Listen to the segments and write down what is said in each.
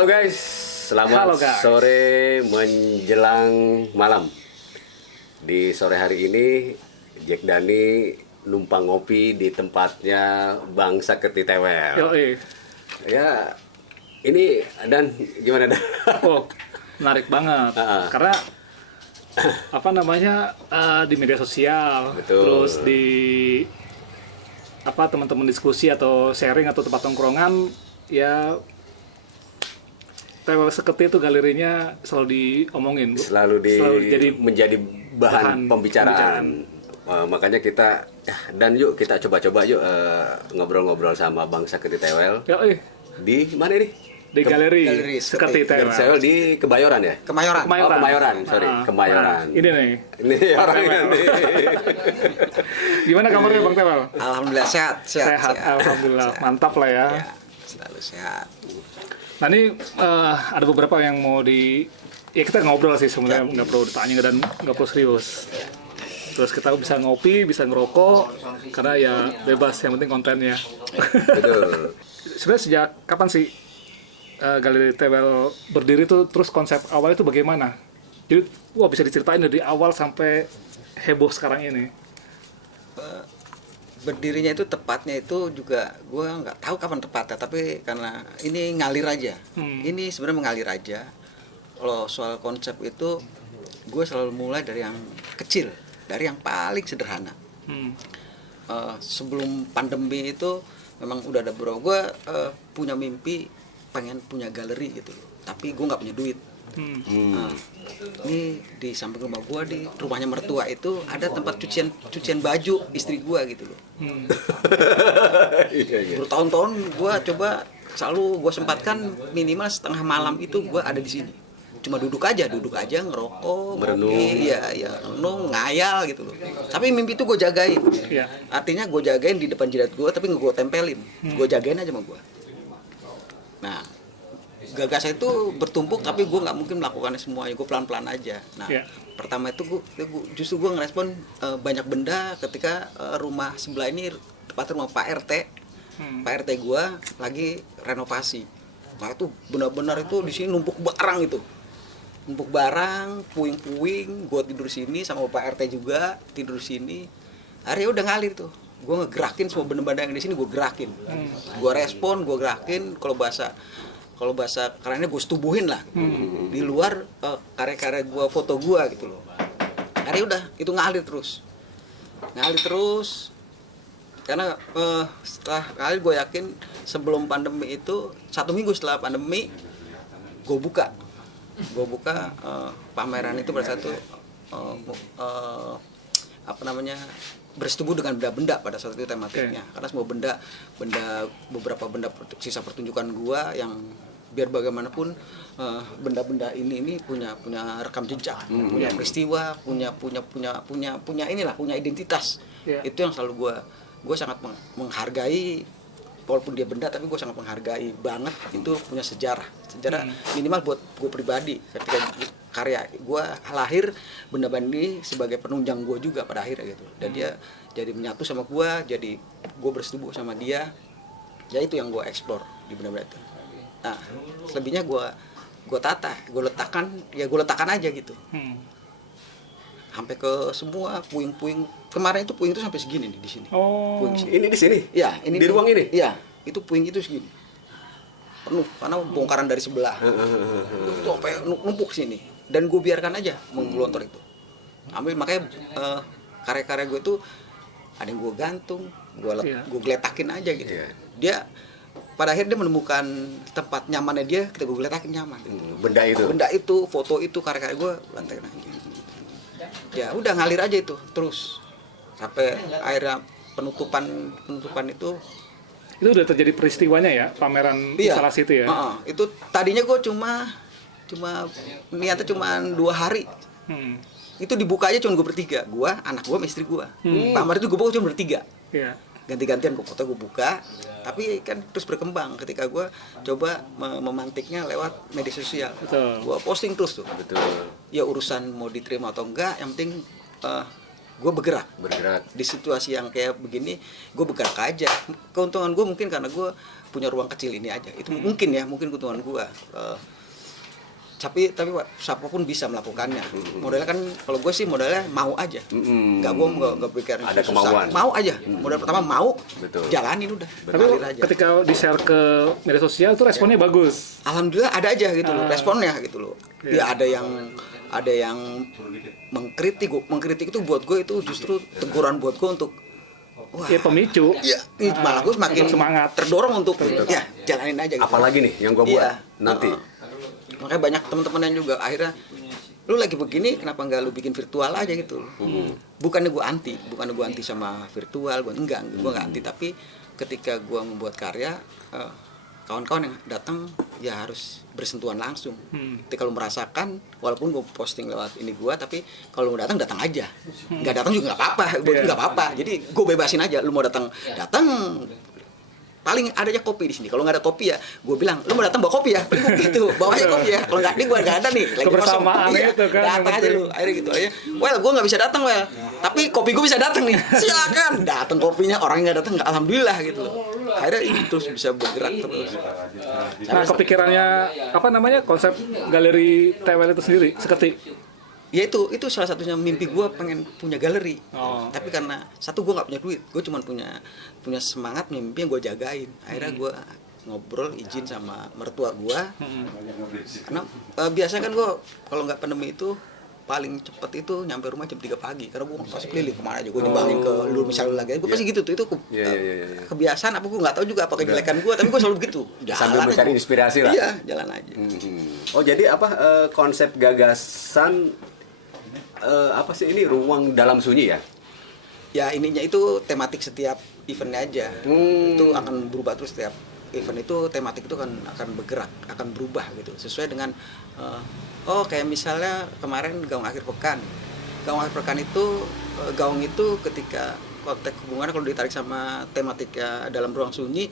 Halo guys, selamat sore menjelang malam. Di sore hari ini Jack Dani numpang ngopi di tempatnya Bang Saketi Tewel. Ya, ini dan gimana Dan? Oh, menarik banget. Karena apa namanya di media sosial, Betul. terus di apa teman-teman diskusi atau sharing atau tempat tongkrongan, ya Tewel Saketi itu galerinya selalu diomongin, Selalu jadi menjadi bahan pembicaraan. Makanya kita dan yuk kita coba-coba yuk ngobrol-ngobrol sama Bang Saketi Tewel. Di mana ini? Di galeri Saketi Tewel di Kebayoran ya? Kemayoran. Kemayoran, sorry, Kemayoran. Nah, ini nih. Ini orangnya nih. Gimana kabarnya Bang Tewel? Alhamdulillah sehat. Alhamdulillah, mantap lah ya. Ya, selalu sehat. Nah ini ada beberapa yang mau ya kita ngobrol sih sebenarnya, nggak perlu ditanya dan nggak perlu serius. Terus kita bisa ngopi, bisa ngerokok, karena ya bebas, yang penting kontennya. Betul. Sebenarnya sejak kapan sih Galeri Tewel berdiri tuh, terus konsep awal itu bagaimana? Jadi bisa diceritain dari awal sampai heboh sekarang ini. Berdirinya itu tepatnya itu juga gue nggak tahu kapan tepatnya, tapi karena ini ngalir aja. Ini sebenarnya mengalir aja. Kalau soal konsep itu gue selalu mulai dari yang kecil, dari yang paling sederhana. Sebelum pandemi itu memang udah ada gue punya mimpi pengen punya galeri gitu loh, tapi gue nggak punya duit. Ini di samping rumah gue, di rumahnya mertua itu ada tempat cucian baju istri gue gitu loh. Bertahun-tahun gue coba, selalu gue sempatkan minimal setengah malam itu gue ada di sini, cuma duduk aja ngerokok, ngopi, ya renung, ngayal gitu loh. Tapi mimpi itu gue jagain. Artinya gue jagain di depan jidat gue, tapi nggak gue tempelin, gue jagain aja sama gue. Nah, gagasan itu bertumpuk, tapi gue nggak mungkin melakukannya semuanya, gue pelan-pelan aja. Nah, pertama itu gue ngerespon banyak benda ketika rumah sebelah ini, tepat rumah Pak RT. Pak RT gue lagi renovasi. Nah itu benar-benar itu di sini numpuk barang, puing-puing. Gue tidur sini sama Pak RT juga tidur sini. Akhirnya udah ngalir tuh. Gue ngegerakin semua benda-benda yang di sini, gue gerakin. Gue respon, gue gerakin. Kalau bahasa kerennya gue setubuhin lah. Di luar karya-karya gue, foto gue gitu loh. Akhirnya udah, itu ngalir terus. Karena setelah kali gue yakin sebelum pandemi itu, 1 minggu setelah pandemi, gue buka pameran itu pada saat itu bersetubuh dengan benda-benda pada saat itu tematiknya. Karena semua beberapa benda sisa pertunjukan gua yang biar bagaimanapun benda-benda ini punya rekam jejak, punya peristiwa, punya identitas. Itu yang selalu gua sangat menghargai. Walaupun dia benda, tapi gue sangat menghargai banget. Itu punya sejarah minimal buat gue pribadi. Ketika karya gue lahir, benda-benda ini sebagai penunjang gue juga pada akhirnya gitu. Dan dia jadi menyatu sama gue, jadi gue bersetubuh sama dia. Ya itu yang gue eksplor di benda-benda itu. Nah, selebihnya gue tata, gue letakkan aja gitu. Sampai ke semua puing-puing. Kemarin itu puing itu sampai segini nih di sini. Puing ini di sini? Ya, ini di ruang ini. Iya, itu puing itu segini. Penuh karena bongkaran dari sebelah. Itu sampai numpuk sini. Dan gue biarkan aja menggelontor itu. Makanya karya-karya gue itu ada yang gue gantung, gue geletakin aja gitu. Dia pada akhirnya dia menemukan tempat nyamannya dia, kita gue geletakin nyaman. Benda itu, foto itu, karya-karya gue lantakin aja. Ya udah ngalir aja itu terus sampai akhirnya penutupan itu udah terjadi peristiwanya ya, pameran instalasi itu ya. Itu tadinya gue cuma niatnya cuma 2 hari. Itu dibuka aja cuma gue bertiga, gue, anak gue, istri gue. Pamer itu gue buka cuma bertiga. Ganti-gantian gue foto, gue buka. Tapi kan terus berkembang ketika gue coba memantiknya lewat media sosial. Gue posting terus tuh. Ya urusan mau diterima atau enggak, yang penting gue bergerak di Bergerak. situasi yang kayak begini, gue bergerak aja. Keuntungan gue mungkin karena gue punya ruang kecil ini aja, itu mungkin keuntungan gue. Tapi siapapun bisa melakukannya. Modalnya kan kalau gue sih modalnya mau aja, nggak pikir Ada susah. kemauan. Mau aja. Modal pertama mau, Betul. jalanin udah, Tapi ngalir aja. ketika di-share ke media sosial itu responnya bagus. Alhamdulillah ada aja gitu loh responnya gitu loh. Ya ada yang mengkritik itu buat gue itu justru teguran buat gue untuk wah. Ya pemicu. Iya, itu malah gue semakin Semangat. terdorong untuk ya jalanin aja gitu. Apalagi nih yang gue buat Iya. nanti. Makanya banyak teman-teman yang juga akhirnya lu lagi begini kenapa nggak lu bikin virtual aja gitu. Bukannya gue anti sama virtual, gue nggak anti, tapi ketika gue membuat karya kawan-kawan yang datang ya harus bersentuhan langsung. Jadi kalau merasakan, walaupun gue posting lewat ini gue, tapi kalau mau datang aja, nggak datang juga nggak apa-apa, nggak apa-apa. Jadi gue bebasin aja, lu mau datang. Paling ada aja kopi di sini. Kalau nggak ada kopi ya, gue bilang, lu mau datang bawa kopi ya, gitu, bawa aja kopi ya. Kalau nggak gue nggak ada nih, lagi Kebersamaan kosong. gitu kan, Datang yang aja penting. lu, akhirnya gitu aja. Well, gue nggak bisa datang, tapi kopi gue bisa datang nih. Silakan, datang kopinya, orangnya nggak datang, nggak alhamdulillah gitu loh. Akhirnya ini terus bisa bergerak terus. Nah, kepikirannya apa namanya konsep galeri TWL itu sendiri seperti Ya itu salah satunya mimpi gue pengen punya galeri. Oh. Tapi karena satu gue nggak punya duit, gue cuma punya semangat, mimpi yang gue jagain. Akhirnya gue ngobrol izin sama mertua gue. Karena biasanya kan gue kalau nggak pandemi itu paling cepet itu nyampe rumah jam 3 pagi karena gue pasti keliling kemana aja gue nyumbangin ke lu misalnya lagi gue pasti gitu tuh itu kebiasaan apa gue nggak tahu juga apa kejelekan gue tapi gue selalu begitu Sambil mencari inspirasi lah. iya jalan aja. Oh jadi apa konsep gagasan apa sih ini ruang dalam sunyi ya? Ya ininya itu tematik setiap eventnya aja itu akan berubah terus setiap event itu tematik itu akan bergerak akan berubah gitu sesuai dengan kayak misalnya kemarin gaung akhir pekan itu gaung itu ketika konteks hubungannya kalau ditarik sama tematika dalam ruang sunyi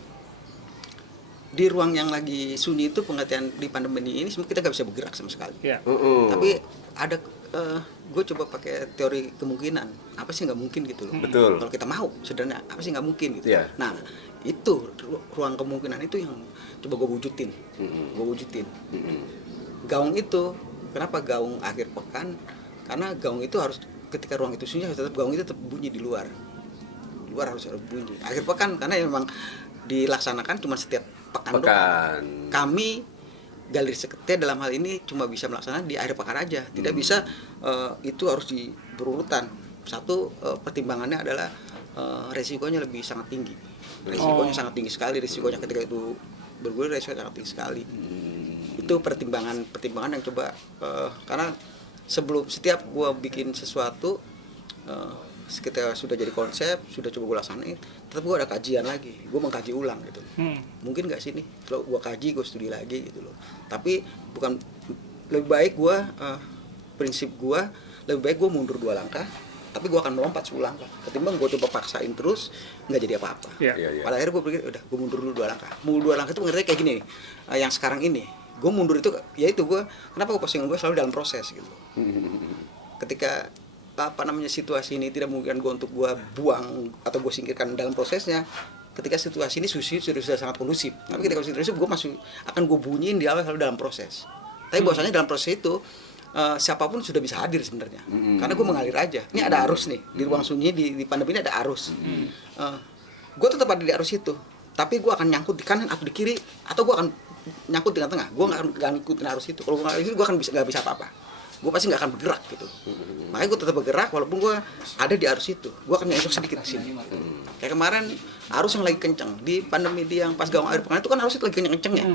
di ruang yang lagi sunyi itu pengertian di pandemi ini semua kita nggak bisa bergerak sama sekali. ya. Tapi ada gue coba pakai teori kemungkinan apa sih nggak mungkin gitu loh. Betul. Kalau kita mau sederhana apa sih nggak mungkin gitu. Iya. Nah itu ruang kemungkinan itu yang coba gue wujudin. Gaung itu kenapa gaung akhir pekan? Karena gaung itu harus ketika ruang itu sunyi harus tetap gaung itu tetap bunyi di luar harus ada bunyi. Akhir pekan karena memang dilaksanakan cuma setiap pekan doang. Kami galeri sekte dalam hal ini cuma bisa melaksanakan di akhir pekan aja, tidak bisa itu harus berurutan. Satu pertimbangannya adalah resikonya lebih sangat tinggi. Risikonya sangat tinggi sekali, risikonya ketika itu bergulir risikonya sangat tinggi sekali. Itu pertimbangan yang coba karena setiap gua bikin sesuatu ketika sudah jadi konsep, sudah coba gue laksanain, tetap gue ada kajian lagi, gue mengkaji ulang gitu. Mungkin nggak sih nih, kalau gue kaji, gue studi lagi gitu loh. Tapi bukan lebih baik gue prinsip gue lebih baik gue mundur 2 langkah, tapi gue akan melompat 10 langkah. Ketimbang gue coba paksain terus nggak jadi apa-apa. Iya. Pada akhirnya gue pikir udah gue mundur dulu 2 langkah. Mundur 2 langkah itu mengerti kayak gini nih, yang sekarang ini gue mundur itu, yaitu gue kenapa gue postingan gue selalu dalam proses gitu. Ketika situasi ini tidak memungkinkan gue untuk gue buang atau gue singkirkan dalam prosesnya, ketika situasi ini sudah sangat kondusif, tapi ketika situasi gue masih akan gue bunyiin di awal selalu dalam proses. Tapi bahwasanya dalam proses itu siapapun sudah bisa hadir sebenarnya, karena gue mengalir aja. Ini ada arus nih di ruang sunyi di pandemi ini ada arus. Gue tetap ada di arus itu, tapi gue akan nyangkut di kanan atau di kiri, atau gue akan nyangkut di tengah. Gue nggak ngikutin arus itu. Kalau gue nggak gue akan nggak bisa apa-apa. Gue pasti nggak akan bergerak gitu. Makanya gue tetap bergerak walaupun gue ada di arus itu. Gue akan nyosok sedikit di sini. Kayak kemarin arus yang lagi kenceng di pandemi yang pas gaung akhir pekan itu kan arus itu lagi kenceng-kencengnya.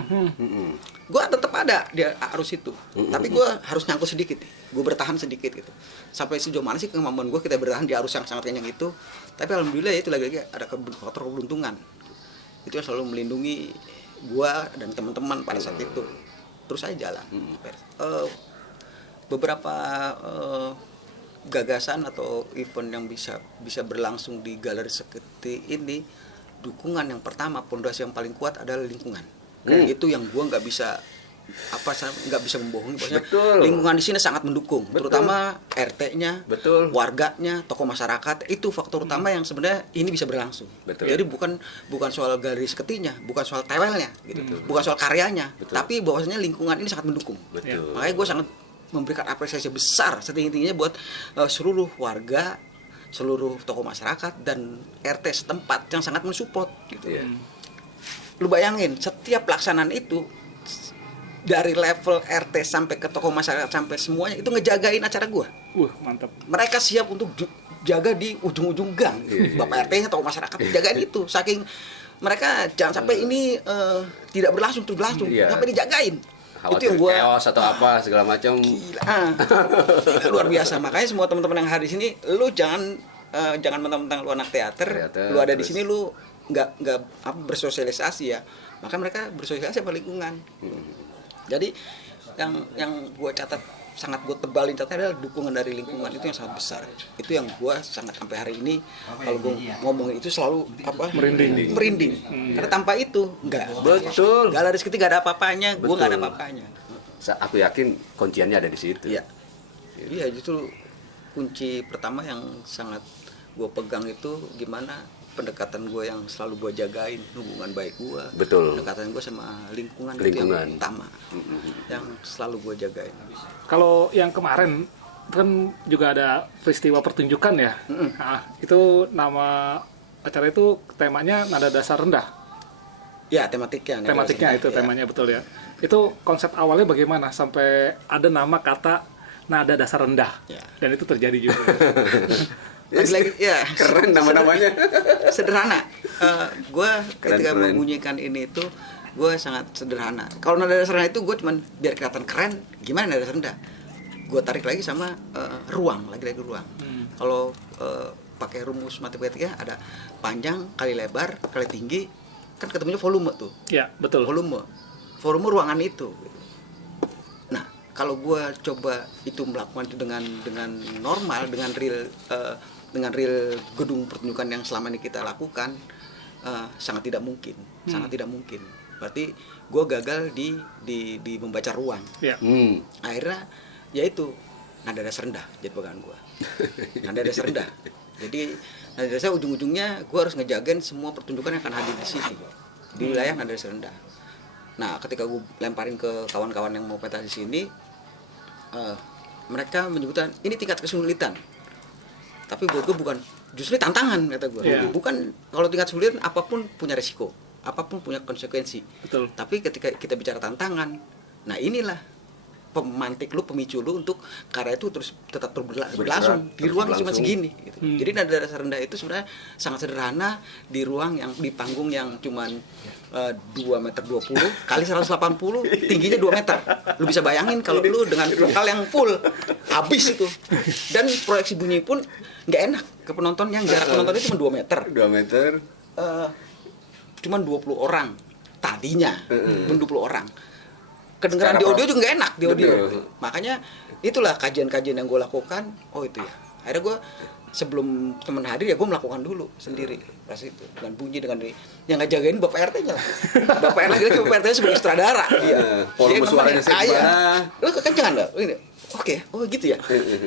Gue tetap ada di arus itu. Tapi gue harus nyangkut sedikit. Gue bertahan sedikit gitu. Sampai sejauh mana sih kemampuan gue kita bertahan di arus yang sangat kenceng itu. Tapi alhamdulillah ya itu lagi-lagi ada faktor keberuntungan. Itu yang selalu melindungi gue dan teman-teman pada saat itu. Terus aja jalan. Beberapa gagasan atau event yang bisa berlangsung di galeri sekte ini, dukungan yang pertama, pondasi yang paling kuat adalah lingkungan. Itu yang gua nggak bisa nggak bisa membohongi, bahwasanya Betul. lingkungan di sini sangat mendukung, Betul. terutama RT-nya, Betul. warganya, tokoh masyarakat, itu faktor utama yang sebenarnya ini bisa berlangsung. Betul. Jadi bukan soal garis ketinya, bukan soal tewelnya, gitu. Bukan soal karyanya, Betul. tapi bahwasanya lingkungan ini sangat mendukung. Betul. Makanya gue sangat memberikan apresiasi besar setinggi-tingginya buat seluruh warga, seluruh tokoh masyarakat dan RT setempat yang sangat mensupport gitu. Iya. Lu bayangin setiap pelaksanaan itu dari level RT sampai ke tokoh masyarakat sampai semuanya itu ngejagain acara gua. Mantap. Mereka siap untuk jaga di ujung-ujung gang. Bapak RT-nya tokoh masyarakat jagain itu. Saking mereka jangan sampai ini tidak berlangsung terus berlangsung, Iya. sampai dijagain. Khawatir Itu yang gua chaos atau apa segala macam. gila. Gila, luar biasa. Makanya semua teman-teman yang hadir di sini, lu jangan mentang-mentang lu anak teater, lu ada di terus. sini lu nggak bersosialisasi ya. Maka mereka bersosialisasi sama lingkungan. Jadi yang gue catat, sangat gue tebalin catat adalah dukungan dari lingkungan itu yang sangat besar. Itu yang gue sangat sampai hari ini kalau gue ngomongin itu selalu merinding. Karena tanpa itu Betul. nggak ada rezeki, nggak ada apa-apanya, gue nggak ada apa-apanya. Aku yakin kunciannya ada di situ. Iya, justru kunci pertama yang sangat gue pegang itu gimana pendekatan gue yang selalu gue jagain, hubungan baik gue, Betul. pendekatan gue sama lingkungan itu yang utama, yang selalu gue jagain. Kalau yang kemarin kan juga ada peristiwa pertunjukan ya. Nah, itu nama acara itu temanya nada dasar rendah. Ya, tematiknya Itu ya. temanya betul ya. Itu konsep awalnya bagaimana sampai ada nama kata nada dasar rendah. Ya. Dan itu terjadi juga. Lagi-lagi ya Keren nama-namanya. sederhana. Gue ketika keren. membunyikan ini itu gue sangat sederhana. Kalau nada dasar rendah itu gue cuman biar kelihatan keren. Gimana nada dasar rendah? Gue tarik lagi sama ruang, lagi-lagi ruang. Kalau pakai rumus matematika ada panjang kali lebar kali tinggi, kan ketemunya volume tuh. Ya, betul. Volume ruangan itu. Nah, kalau gue coba itu melakukan itu dengan normal, dengan real gedung pertunjukan yang selama ini kita lakukan, sangat tidak mungkin. Berarti gue gagal di membaca ruang. Ya. Akhirnya yaitu nada dasar rendah jadi pegangan gue. Nada dasar rendah. Jadi nada dasar ujung-ujungnya gue harus ngejagain semua pertunjukan yang akan hadir di sini, di wilayah nada dasar rendah. Nah, ketika gue lemparin ke kawan-kawan yang mau pentas di sini, mereka menyebutkan ini tingkat kesulitan. Tapi buat gue bukan, justru tantangan kata gue. Yeah. Bukan, kalau tingkat kesulitan apapun punya resiko, apapun punya konsekuensi. Betul. Tapi ketika kita bicara tantangan, nah inilah pemantik lu, pemicu lu untuk karya itu terus tetap berlangsung di ruang cuma segini gitu. Jadi nada dasar rendah itu sebenarnya sangat sederhana di ruang yang di panggung yang cuman 2,20 meter kali 180, tingginya 2 meter. Lu bisa bayangin kalau lu dengan vokal yang full habis itu. Dan proyeksi bunyi pun nggak enak ke penonton yang jarak penonton itu cuma 2 meter. 2 meter. Cuman 20 orang tadinya, 20 orang. Kedengeran di audio juga nggak enak di audio. Makanya itulah kajian-kajian yang gue lakukan. Oh itu ya. Akhirnya gue sebelum teman hadir ya gue melakukan dulu sendiri pas itu dengan bunyi dengan ini. Yang nggak jagain bapak RT-nya lah. Bapak RT-nya sebagai sutradara dia. Volume suaranya segimana? Lu kekencangan nggak? Ini. Oke, oh gitu ya.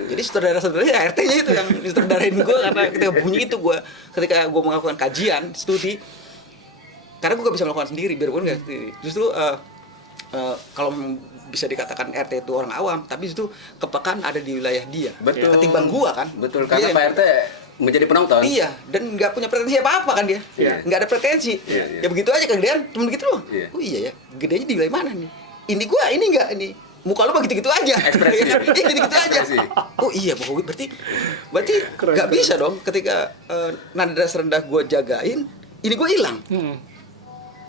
Jadi sutradara ya RT-nya itu yang sutradarain gue karena ketika bunyi itu ketika gue melakukan kajian studi karena gue gak bisa melakukan sendiri biarpun nggak sendiri. Justru kalau bisa dikatakan RT itu orang awam, tapi itu kepekaan ada di wilayah dia. Betul. Ketimbang gua kan. Betul, karena Iya. Pak RT menjadi penonton. Iya, dan nggak punya pretensi apa-apa kan dia. Iya. Nggak ada pretensi. Iya. Ya begitu aja kegedean, cuma begitu loh. Iya. Oh iya ya, gedenya di wilayah mana nih? Ini gua, ini nggak, ini muka lu mah gitu-gitu aja. Ekspresi. Iya, gitu-gitu aja. Ekspresi. Oh iya, berarti nggak bisa dong ketika nada dasar rendah gua jagain, ini gua hilang.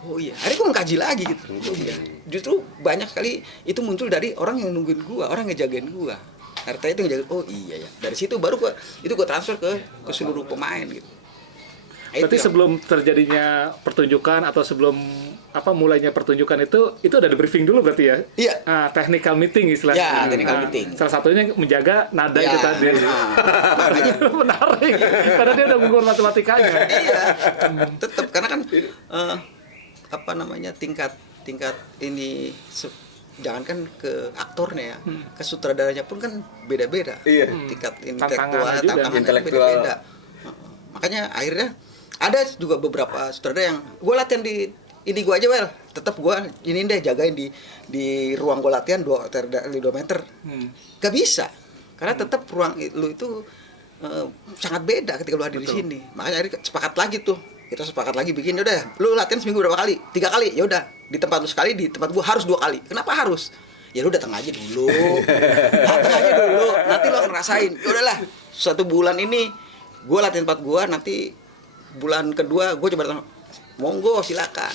Oh iya, akhirnya gue mengkaji lagi gitu. Oh iya, justru banyak sekali itu muncul dari orang yang nungguin gua, orang yang ngejagain gua. RT itu ngejagain. Oh iya ya, dari situ baru gua transfer ke seluruh pemain gitu. Nah, Berarti itu sebelum terjadinya pertunjukan atau sebelum mulainya pertunjukan itu udah di briefing dulu berarti ya? Iya. Technical meeting istilahnya. Ya, technical meeting. Salah satunya menjaga nada Ya. itu tadi. Makanya Menarik, karena dia udah mengukur matematikanya. iya, tetap karena kan tingkat ini jangankan ke aktornya ya, ke sutradaranya pun kan beda-beda. Iya. Tingkat Tantangannya juga. tantangannya Intelektual. beda-beda. Makanya akhirnya ada juga beberapa sutradara yang gue latihan di ini gue aja tetap gue ini deh jagain di ruang gue latihan 2 meter. Gak bisa karena tetap ruang lu itu sangat beda ketika lu hadir di sini. Makanya akhirnya kita sepakat lagi bikin, udah lu latihan seminggu berapa kali? 3 kali, ya udah di tempat lu sekali, di tempat gua harus 2 kali. Kenapa harus? Ya lu datang aja dulu, nanti lu akan ngerasain. Ya udahlah, 1 bulan ini gua latihan tempat gua, nanti bulan kedua gua coba datang, monggo silakan.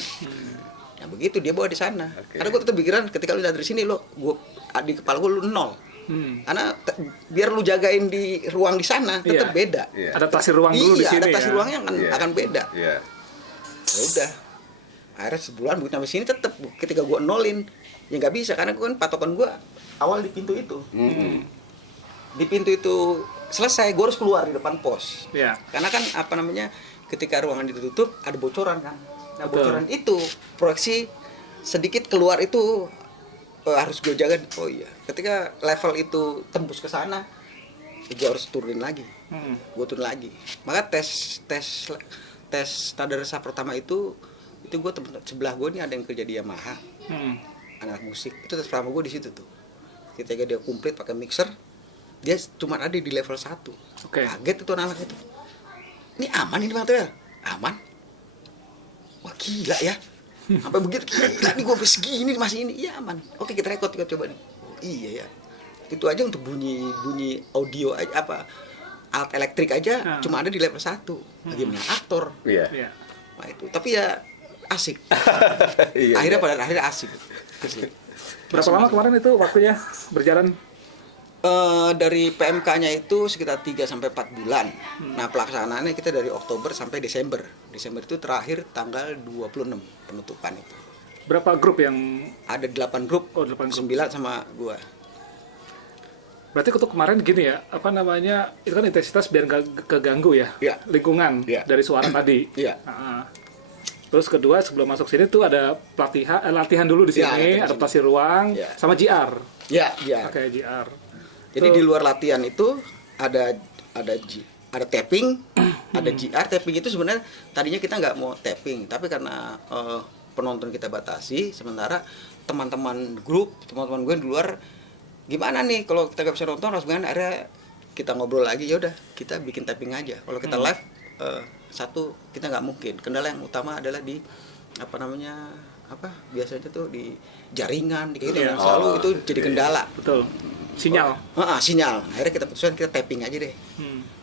Nah begitu dia bawa di sana. Karena gua tetap pikiran ketika lu dari sini lu, gua di kepala gua lu 0. Karena biar lu jagain di ruang di sana tetap beda. Adaptasi ruang dulu di sini. Adaptasi ya. ruangnya akan beda. Iya. Ya udah. Akhirnya sebulan begitu sampai sini tetap ketika gua nolin ya nggak bisa karena gua kan patokan gua awal di pintu itu. Di pintu itu selesai gua harus keluar di depan pos. Iya. Karena kan ketika ruangan ditutup ada bocoran kan. Nah, Betul. bocoran itu proyeksi sedikit keluar itu harus gue jaga. Oh iya, ketika level itu tembus ke sana, gue harus turunin lagi. Gue turun lagi. Maka tes standar sah pertama itu gue sebelah gue ini ada yang kerja di Yamaha, anak musik. Itu tes pertama gue di situ tuh. Ketika dia komplit pakai mixer, dia cuma ada di level 1. Oke. Kaget itu anak itu. Ini aman ini material? Aman. Wah gila ya. Sampai begitu gila nih gue sampai segini masih ini. Iya aman. Oke kita record kita coba nih. Oh, iya ya. Itu aja untuk bunyi audio aja alat elektrik aja cuma ada di level 1. Bagaimana aktor? Iya. Iya. Nah itu. Tapi ya asik. Iya. Akhirnya asik. Berapa lama kemarin itu waktunya berjalan? Dari PMK-nya itu sekitar 3-4 bulan. Nah pelaksanaannya kita dari Oktober sampai Desember. Desember itu terakhir tanggal 26 penutupan itu. Berapa grup yang Ada 8 grup, Oh, 8 grup. 9 sama gua. berarti untuk kemarin gini ya, itu kan intensitas biar nggak keganggu ya, Iya. lingkungan Iya. dari suara tadi. Iya. Terus kedua sebelum masuk sini tuh ada latihan dulu di Iya, sini, latihan di adaptasi ruang, Iya. sama GR. Ya. Pakai GR. Jadi di luar latihan itu ada tapping, ada GR. Tapping itu sebenarnya tadinya kita nggak mau tapping, tapi karena penonton kita batasi, sementara teman-teman gue di luar gimana nih kalau kita nggak bisa nonton harus gimana? Akhirnya kita ngobrol lagi, ya udah kita bikin tapping aja. Kalau kita live satu kita nggak mungkin. Kendala yang utama adalah di biasanya tuh di jaringan, di Iya. yang selalu itu jadi kendala. Betul. Sinyal. Sinyal. Akhirnya kita putuskan kita tapping aja deh.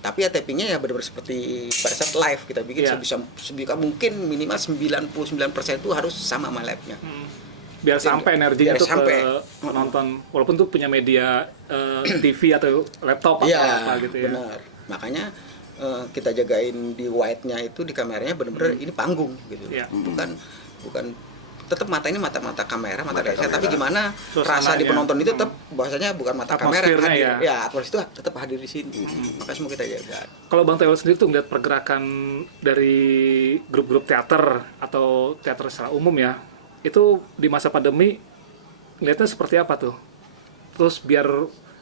Tapi ya tappingnya ya benar-benar seperti pada saat live kita bikin Iya. sebisa mungkin minimal 99% itu harus sama live-nya. Biar sampai energinya Biar tuh sampai. ke penonton, walaupun tuh punya media TV atau laptop atau Iya, apa gitu ya. benar. Makanya kita jagain di wide-nya itu di kameranya benar-benar ini panggung gitu. Iya. Bukan tetap mata ini mata kamera, mata saya, tapi gimana Suasananya. rasa di penonton itu tetap bahwasanya bukan mata kamera yang Atmosfernya hadir. ya. Atmosfer itu tetap hadir di sini. Maka semua kita jaga. Kalau Bang Tewel sendiri tuh ngeliat pergerakan dari grup-grup teater atau teater secara umum ya, itu di masa pandemi ngeliatnya seperti apa tuh? Terus biar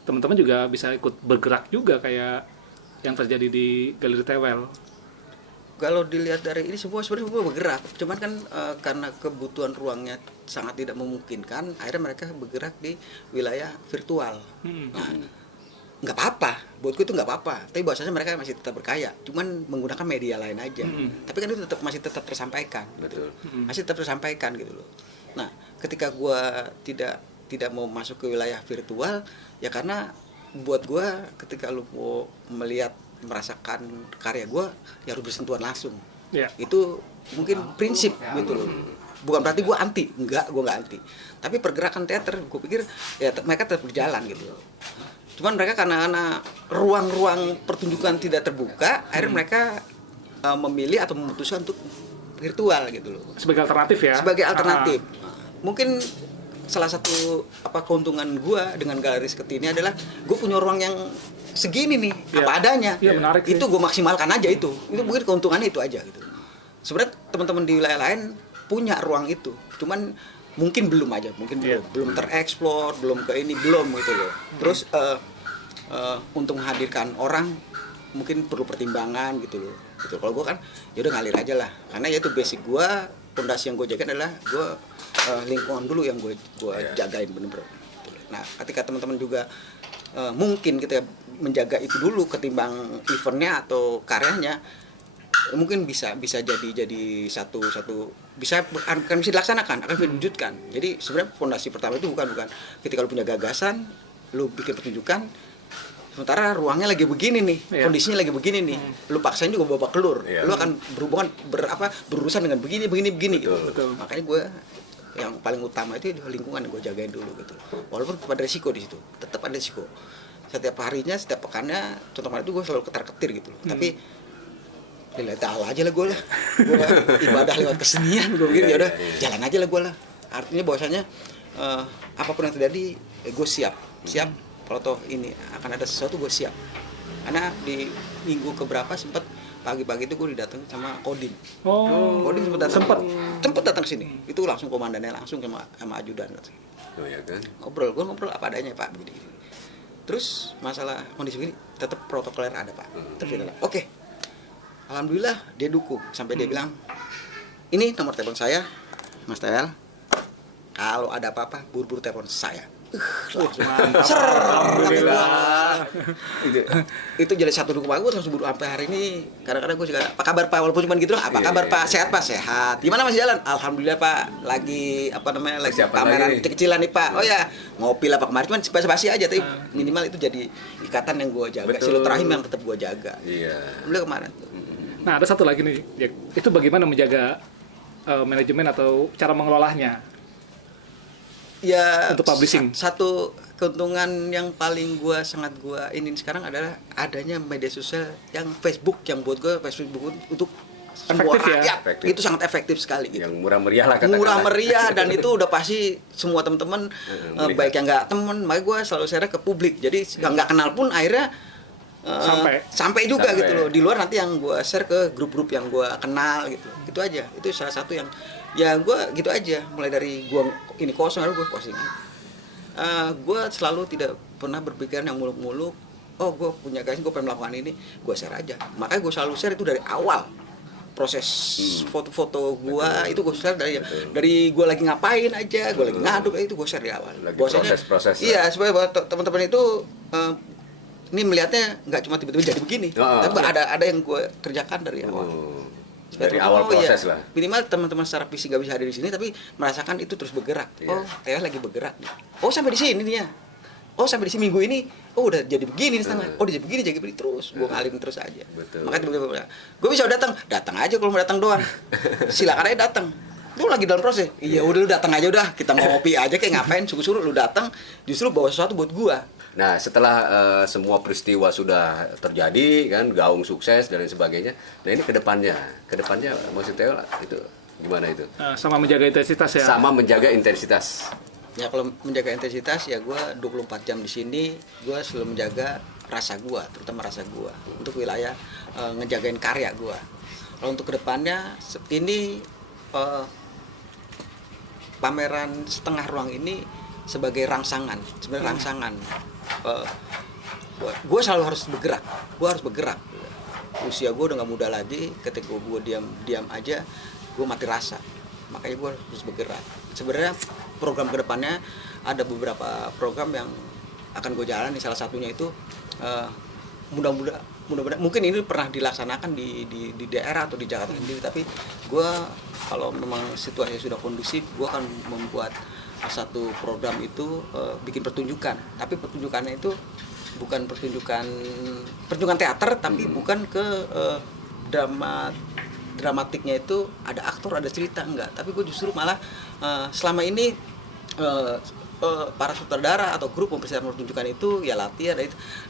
teman-teman juga bisa ikut bergerak juga kayak yang terjadi di Galeri Tewel. Kalau dilihat dari ini semua sebenarnya semua bergerak, cuman kan karena kebutuhan ruangnya sangat tidak memungkinkan, akhirnya mereka bergerak di wilayah virtual. Nah, nggak apa-apa, buatku itu nggak apa-apa. Tapi bahwasanya mereka masih tetap berkarya, cuman menggunakan media lain aja. Tapi kan itu masih tetap tersampaikan, gitu. Masih tetap tersampaikan gitu loh. Nah, ketika gua tidak mau masuk ke wilayah virtual, ya karena buat gua ketika lu mau merasakan karya gue ya harus bersentuhan langsung. Ya. Itu mungkin prinsip gitu loh. Bukan berarti gue anti, gue nggak anti. Tapi pergerakan teater gue pikir ya mereka tetap berjalan gitu loh. Cuman mereka karena ruang-ruang pertunjukan tidak terbuka, akhirnya mereka memilih atau memutuskan untuk virtual gitu loh. Sebagai alternatif ya. Sebagai alternatif. Mungkin salah satu keuntungan gue dengan Galeri Seketi ini adalah gue punya ruang yang segini nih, ya. apa adanya. Iya, menarik sih. Itu gue maksimalkan aja itu mungkin keuntungannya itu aja gitu. Sebenarnya teman-teman di wilayah lain punya ruang itu, cuman mungkin belum aja, mungkin belum tereksplor, belum ke ini, belum gitu loh. Terus untuk menghadirkan orang mungkin perlu pertimbangan gitu loh. Gitu. Kalau gue kan ya udah ngalir aja lah, karena ya itu basic gue, fondasi yang gue jaga adalah gue lingkungan dulu yang gue jagain bener-bener. Nah ketika teman-teman juga mungkin kita menjaga itu dulu ketimbang eventnya atau karyanya, mungkin bisa jadi satu bisa akan bisa dilaksanakan, akan bisa diwujudkan. Jadi sebenarnya fondasi pertama itu bukan ketika lu punya gagasan, lu bikin pertunjukan, sementara ruangnya lagi begini nih, kondisinya lagi begini nih, lu paksain juga babak belur, lu akan berhubungan berurusan dengan begini gitu. Betul. Makanya gue yang paling utama itu lingkungan yang gue jagain dulu gitu. Walaupun ada resiko di situ, tetap ada resiko. Setiap harinya, setiap pekannya, contoh kemarin itu gue selalu ketar-ketir gitu. Tapi lillahi ta'ala aja lah gue lah. Gue ibadah lewat kesenian, gue begini, ya udah jalan aja lah gue lah. Artinya bahwasanya apapun yang terjadi, gue siap. Kalau toh ini akan ada sesuatu, gue siap. Karena di minggu keberapa sempat pagi-pagi itu gue didatengin sama Kodim. Kodim sempat datang ke sini. Itu langsung komandannya langsung sama ajudan. Oh ya kan? Gue ngobrol apa adanya Pak, begini. Terus masalah kondisi begini tetap protokoler ada Pak. Oke. Alhamdulillah dia dukung sampai dia bilang, ini nomor telepon saya, Mas Tel. Kalau ada apa-apa, buru-buru telepon saya. Alhamdulillah. Itu jadi satu dukungan gue langsung buru sampai hari ini. Kadang-kadang gue juga, apa kabar Pak? Walaupun cuma gitu doang, apa kabar Pak? Sehat Pak? Sehat. Gimana masih jalan? Alhamdulillah Pak. Lagi lagi pameran kecil-kecilan nih Pak. Oh ya, ngopi lah Pak kemarin, cuman basa-basi aja, tapi minimal itu jadi ikatan yang gue jaga. Silaturahim yang tetap gue jaga. Iya. Alhamdulillah kemarin. Nah, ada satu lagi nih, Jack. Itu bagaimana menjaga manajemen atau cara mengelolanya? Ya, untuk publishing. Satu keuntungan yang paling sangat ini sekarang adalah adanya media sosial yang Facebook, yang buat gue Facebook untuk semua rakyat itu sangat efektif sekali gitu. Yang murah meriah lah kata-kata. Murah meriah dan itu udah pasti semua teman-teman baik yang nggak temen, makanya gue selalu share ke publik. Jadi yang nggak kenal pun akhirnya sampai juga gitu loh. Di luar nanti yang gue share ke grup-grup yang gue kenal gitu. Itu aja. Itu salah satu yang ya gue gitu aja, mulai dari gue ini kosong lalu gue posting. Gue selalu tidak pernah berpikiran yang muluk-muluk, oh gue punya guys, gue pengen melakukan ini, gue share aja. Makanya gue selalu share itu dari awal proses foto-foto gue. Itu gue share dari gue lagi ngapain aja, gue lagi ngaduk, itu gue share di awal. Proses iya, supaya teman-teman itu ini melihatnya nggak cuma tiba-tiba jadi begini, tapi ada yang gue kerjakan dari awal. Dari awal proses lah. Minimal teman-teman secara fisik nggak bisa hadir di sini, tapi merasakan itu terus bergerak. Oh, Teo lagi bergerak. Oh, sampai di sini dia. Oh, sampai di sini minggu ini. Oh, udah jadi begini setengah. Oh, udah jadi begini terus. Gue ngalirin terus aja. Makanya tiba-tiba gue bisa datang aja kalau mau datang doang. Silakan aja datang. Lu lagi dalam proses. Iya, udah lu datang aja udah. Kita ngopi aja kayak ngapain suruh lu datang, justru bawa sesuatu buat gua. Nah, setelah semua peristiwa sudah terjadi kan, Gaung sukses dan lain sebagainya. Nah, ini kedepannya maksudnya itu gimana itu? Sama menjaga intensitas ya. Sama menjaga intensitas. Ya kalau menjaga intensitas ya gue 24 jam di sini, gue selalu menjaga rasa gue, terutama rasa gue untuk wilayah ngejagain karya gue. Kalau untuk kedepannya ini pameran setengah ruang ini sebagai rangsangan, sebenarnya rangsangan. Gue selalu harus bergerak. Usia gue udah nggak muda lagi. Ketika gue diam aja, gue mati rasa. Makanya gue harus bergerak. Sebenarnya program kedepannya ada beberapa program yang akan gue jalani. Salah satunya itu mudah-mudahan mungkin ini pernah dilaksanakan di daerah atau di Jakarta sendiri. Tapi gue kalau memang situasi sudah kondusif, gue akan membuat satu program itu bikin pertunjukan, tapi pertunjukannya itu bukan pertunjukan teater, tapi bukan ke dramatiknya itu ada aktor, ada cerita, enggak. Tapi gue justru malah selama ini para sutradara atau grup mempersiapkan pertunjukan itu ya latihan,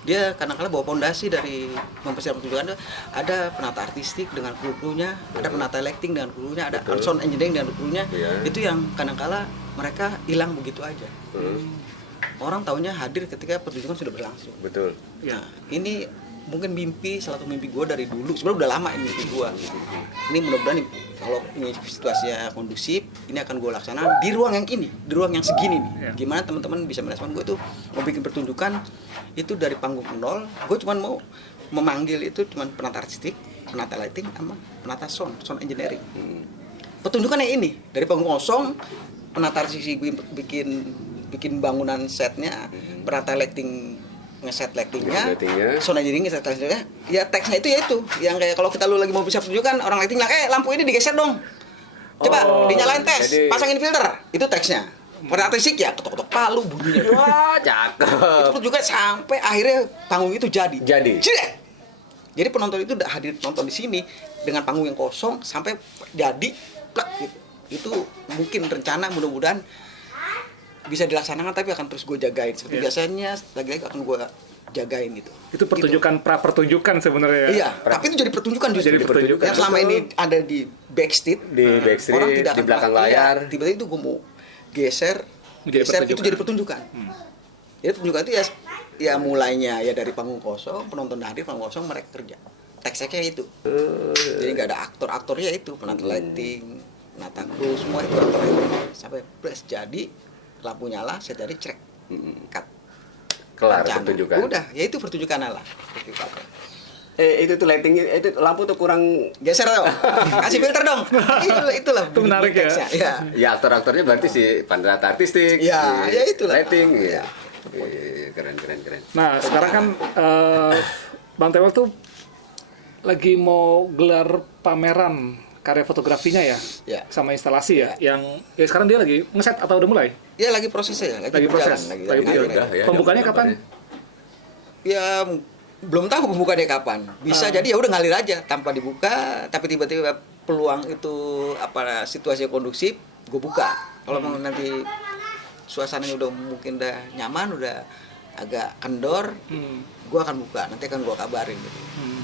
dia kadang-kadang bawa fondasi dari mempersiapkan pertunjukan. Ada penata artistik dengan kru-krunya, ada penata lighting dengan kru-krunya, ada sound engineering dengan kru-krunya. Itu yang kadang-kadang mereka hilang begitu aja. Orang taunya hadir ketika pertunjukan sudah berlangsung. Betul. Nah, ini mungkin mimpi, salah satu mimpi gue dari dulu. Sebenarnya udah lama ini mimpi gue. Ini mudah-mudahan nih, kalau ini situasinya kondusif, ini akan gue laksanakan di ruang yang ini, di ruang yang segini nih. Ya. Gimana teman-teman bisa merespon gue tuh mau bikin pertunjukan itu dari panggung nol. Gue cuman mau memanggil itu cuman penata artistik, penata lighting, sama penata sound engineering. Pertunjukannya ini dari panggung kosong, penata artistik bikin bangunan setnya, penata lighting ngeset lightingnya, sound engineering ngeset lightingnya, ya teksnya itu ya itu, yang kayak kalau kita lu lagi mau bisa pertunjukan orang lighting bilang, lampu ini digeser dong, coba dinyalain tes, pasangin filter, itu teksnya. Pada artistik ya ketok-ketok palu bunyinya. Wah, cakep. Itu juga sampai akhirnya panggung itu jadi. Jadi penonton itu udah hadir nonton di sini dengan panggung yang kosong sampai jadi plek gitu. Itu mungkin rencana mudah-mudahan bisa dilaksanakan, tapi akan terus gue jagain seperti biasanya, lagi-lagi akan gue jagain gitu. Itu pertunjukan pra pertunjukan sebenarnya. Iya, tapi itu jadi pertunjukan justru. Jadi pertunjukan. Yang selama ini ada di backstage, orang tidak di akan belakang pernah, layar. iya, tiba-tiba itu gue mau geser itu jadi pertunjukan. Jadi pertunjukan itu ya mulainya ya dari panggung kosong, penonton hadir, panggung kosong, mereka kerja. Teksnya itu. Jadi nggak ada aktornya itu, penata lighting, penata kru, semua itu aktornya. Sampai plus jadi lampu nyala, saya jadi cek, cut, Kelar rencana. pertunjukan. Udah, ya itu pertunjukan lah. Itu tuh lightingnya, itu lampu tuh kurang. Geser dong, kasih filter dong. Itulah. Itu menarik ya. Ya. Ya aktor-aktornya berarti si penata artistik, Ya, si ya itulah. lighting. Ya. Keren. Nah, sekarang kan Bang Tewel tuh lagi mau gelar pameran karya fotografinya ya, sama instalasi ya, yang ya sekarang dia lagi ngeset atau udah mulai? Ya lagi prosesnya ya, lagi proses. lagi Udah, ya, Pembukanya kapan? Ya belum tahu pembukanya kapan. Bisa jadi ya udah ngalir aja tanpa dibuka, tapi tiba-tiba peluang itu apa situasi kondusif, gue buka. Kalau mau nanti suasananya udah mungkin udah nyaman, udah agak kendor, gue akan buka. Nanti akan gue kabarin gitu.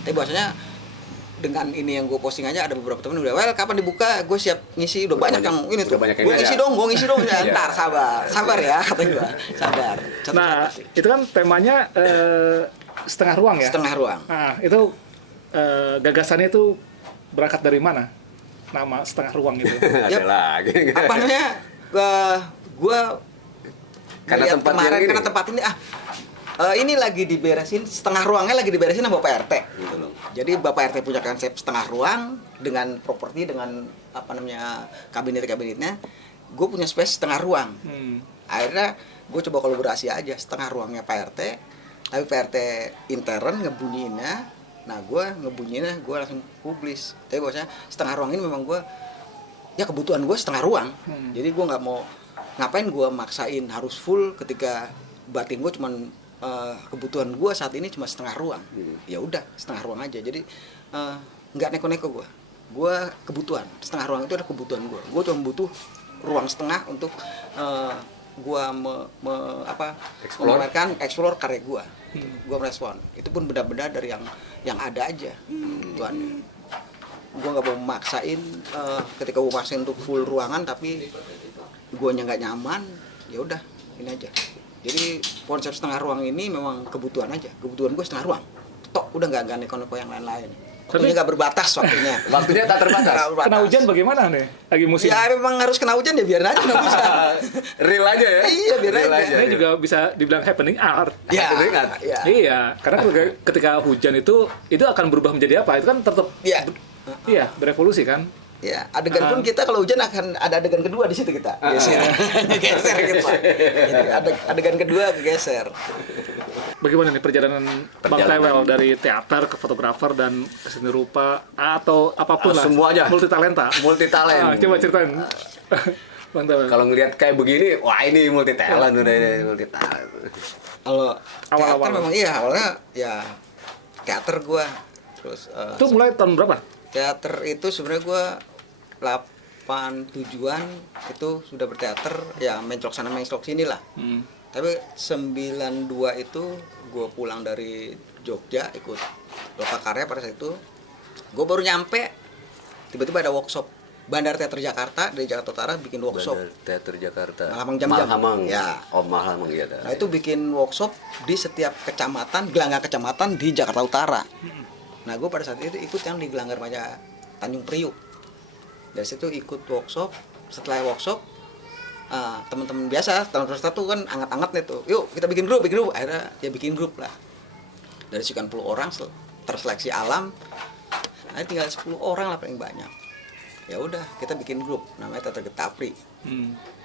Tapi bahwasanya dengan ini yang gue posting aja ada beberapa temen udah, well kapan dibuka, gue siap ngisi, udah banyak yang ini tuh, gue ngisi dong ya, ntar sabar ya kata gue, sabar. Nah itu kan temanya setengah ruang ya. Setengah ruang. Nah itu gagasannya itu berangkat dari mana? Nama setengah ruang itu. Ada lagi. Apa namanya? Gue karena tempat kemarin yang ini. karena tempat ini ini lagi diberesin, setengah ruangnya lagi diberesin sama Bapak RT gitu loh. Jadi Bapak RT punya konsep setengah ruang dengan properti, dengan apa namanya kabinet-kabinetnya. Gue punya space setengah ruang. Akhirnya gue coba kolaborasi aja, setengah ruangnya Pak RT, tapi Pak RT intern ngebunyiinnya. Nah gue ngebunyiinnya, gue langsung publis. Tapi bahwasanya setengah ruang ini memang gue, ya kebutuhan gue setengah ruang. Jadi gue nggak mau, ngapain gue maksain harus full ketika batin gue cuman kebutuhan gue saat ini cuma setengah ruang. Ya udah setengah ruang aja. Jadi nggak neko-neko gue kebutuhan setengah ruang itu adalah kebutuhan gue cuma butuh ruang setengah untuk gue explore karya gue. Gue merespon itu pun benda-benda dari yang ada aja tuan. Gue nggak mau maksain ketika gue maksain untuk full ruangan tapi gue nggak nyaman, ya udah ini aja. Jadi konsep setengah ruang ini memang kebutuhan aja, kebutuhan gue setengah ruang. Tok udah nggak neko-neko yang lain-lain. Waktunya nggak berbatas waktunya. Waktunya tak terbatas. Kena hujan bagaimana nih? Lagi musim. Ya memang harus kena hujan ya biarin aja kena hujan. Real aja ya. Iya biar aja. Ini juga bisa dibilang happening art. Ya, ya. Iya, karena ketika hujan itu akan berubah menjadi apa? Itu kan tetap berevolusi kan. Ya, adegan pun kita kalau hujan akan ada adegan kedua di situ kita. Geser gitu. Jadi adegan kedua kegeser. Bagaimana nih perjalanan Bang Tewel dari teater ke fotografer dan ke seni rupa atau apapun lah. Semuanya. Multitalenta. Multitalent. Coba ceritain. Bang Tewel. Kalau ngelihat kayak begini, wah ini multitalent udah multitalent. Kalau Awal-awal. teater memang iya awalnya ya teater gua. Terus Itu mulai tahun berapa? teater itu sebenarnya gua 87-an itu sudah berteater ya mencolok sana mencolok sini lah. Tapi 92 itu gue pulang dari Jogja ikut Loka Karya pada saat itu. Gue baru nyampe tiba-tiba ada workshop Bandar Teater Jakarta dari Jakarta Utara bikin workshop. Bandar Teater Jakarta. Malamang Jam-Jam. Malamang. Ya. Oh, Malamang ya. Nah itu bikin workshop di setiap kecamatan, gelanggang kecamatan di Jakarta Utara. Nah gue pada saat itu ikut yang di Gelanggar Maja Tanjung Priuk. Dari situ ikut workshop. Setelah workshop, teman-teman biasa, tahun peserta tuh kan anget-anget nih tuh. Yuk kita bikin grup. Akhirnya ya bikin grup lah. Dari sekian puluh orang terseleksi alam. Nah tinggal 10 orang lah paling banyak. Ya udah kita bikin grup namanya Teater Getapri.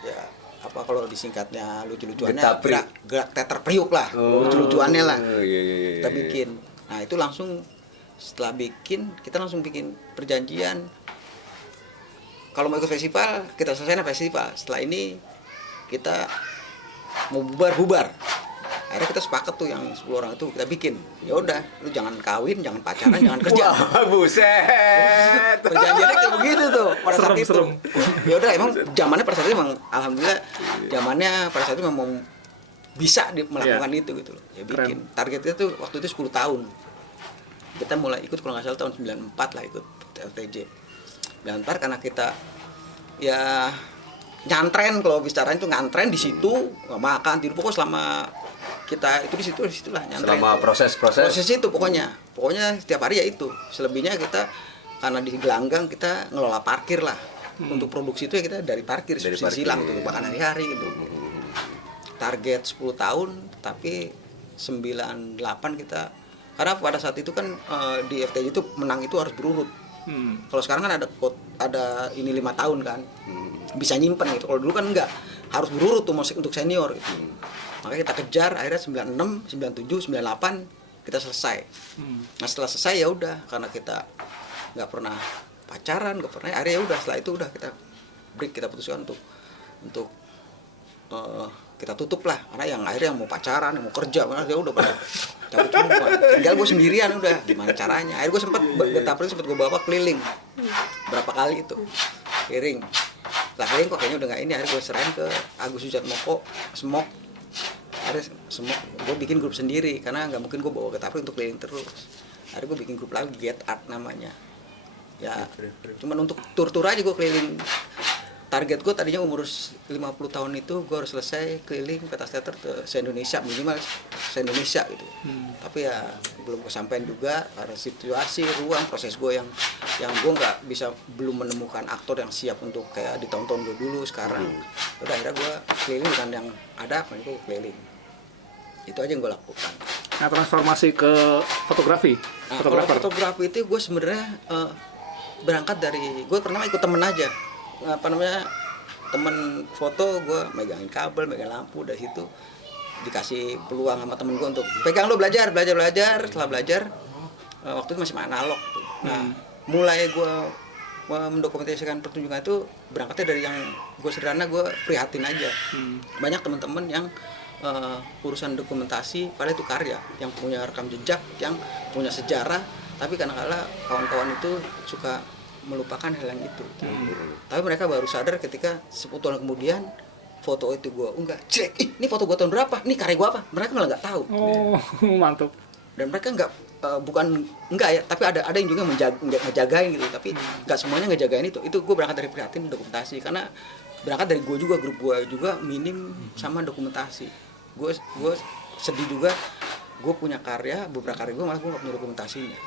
Ya apa kalau disingkatnya lucu-lucuannya gerak teater Priuk lah, lucu-lucuannya lah. Iya. Kita bikin. Nah itu langsung setelah bikin kita langsung bikin perjanjian. Kalau mau ikut festival kita selesaikan festival. Setelah ini kita mau bubar. Akhirnya kita sepakat tuh yang 10 orang itu kita bikin. Ya udah, lu jangan kawin, jangan pacaran, jangan kerja. Wah, buset. Perjanjiannya kayak begitu tuh pada saat itu. Serem. Ya udah emang zamannya pada saat itu emang alhamdulillah zamannya pada saat itu memang bisa melakukan itu gitu loh. Ya bikin. Targetnya tuh waktu itu 10 tahun. Kita mulai ikut kalau nggak salah tahun 94 lah ikut FTJ. Dan ntar karena kita ya nyantren, kalau bicaranya itu ngantren di situ, nggak makan tidur, pokoknya selama kita itu di situlah nyantren. Selama proses itu pokoknya setiap hari ya itu. Selebihnya kita karena di gelanggang kita ngelola parkir lah. Untuk produksi itu ya kita dari parkir silang tuh bahkan hari-hari gitu. Target 10 tahun tapi 98 kita, karena pada saat itu kan di FTJ itu menang itu harus berurut. Kalau sekarang kan ada ini 5 tahun kan. Bisa nyimpen gitu. Kalau dulu kan enggak, harus berurut tuh musik untuk senior gitu. Makanya kita kejar, akhirnya 96, 97, 98 kita selesai. Nah setelah selesai ya udah, karena kita nggak pernah pacaran, nggak pernah, akhirnya ya udah setelah itu udah kita break, kita putuskan untuk kita tutup lah, karena yang akhirnya yang mau pacaran, yang mau kerja, dia udah pada cabut semua. Tinggal gue sendirian udah, gimana caranya? Akhirnya gue sempat gue bawa keliling berapa kali itu keliling. Lah keliling kok kayaknya udah nggak ini, akhirnya gue serahin ke Agus Sujatmoko, Smok. Akhirnya Smok, gue bikin grup sendiri karena nggak mungkin gue bawa Getapri untuk keliling terus. Akhirnya gue bikin grup lagi, Get Art namanya. Ya, cuman untuk tur-tur aja gue keliling. Target gue tadinya umur 50 tahun itu gue harus selesai keliling pentas teater se-Indonesia, minimal se-Indonesia gitu. Tapi ya belum kesampaian juga karena situasi, ruang, proses gue yang gue nggak bisa, belum menemukan aktor yang siap untuk kayak di tahun-tahun gue dulu sekarang. Udah akhirnya gue keliling dengan yang ada, gue keliling. Itu aja yang gue lakukan. Nah, transformasi ke fotografi. Nah, kalau fotografi itu gue sebenarnya berangkat dari, gue pernah ikut temen aja. Temen foto, gue megangin kabel, megang lampu, dari situ dikasih peluang sama temen gue untuk pegang, lo belajar. Setelah belajar waktu itu masih analog tuh. Nah mulai gue mendokumentasikan pertunjukan itu berangkatnya dari yang gue sederhana, gue prihatin aja. Banyak teman-teman yang urusan dokumentasi padahal itu karya, yang punya rekam jejak, yang punya sejarah, tapi kadang-kadang kawan-kawan itu suka melupakan hal yang itu. Tapi mereka baru sadar ketika 10 tahun kemudian foto itu gue unggah, cek, ini foto gue tahun berapa, ini karya gue apa, mereka malah nggak tahu. Oh, mantap. Dan mereka enggak ya, tapi ada yang juga ngejagain gitu, tapi nggak semuanya ngejagain itu gue berangkat dari prihatin dokumentasi, karena berangkat dari gue juga, grup gue juga minim sama dokumentasi. Gue sedih juga, gue punya karya, beberapa karya gue malah gue gak punya dokumentasinya.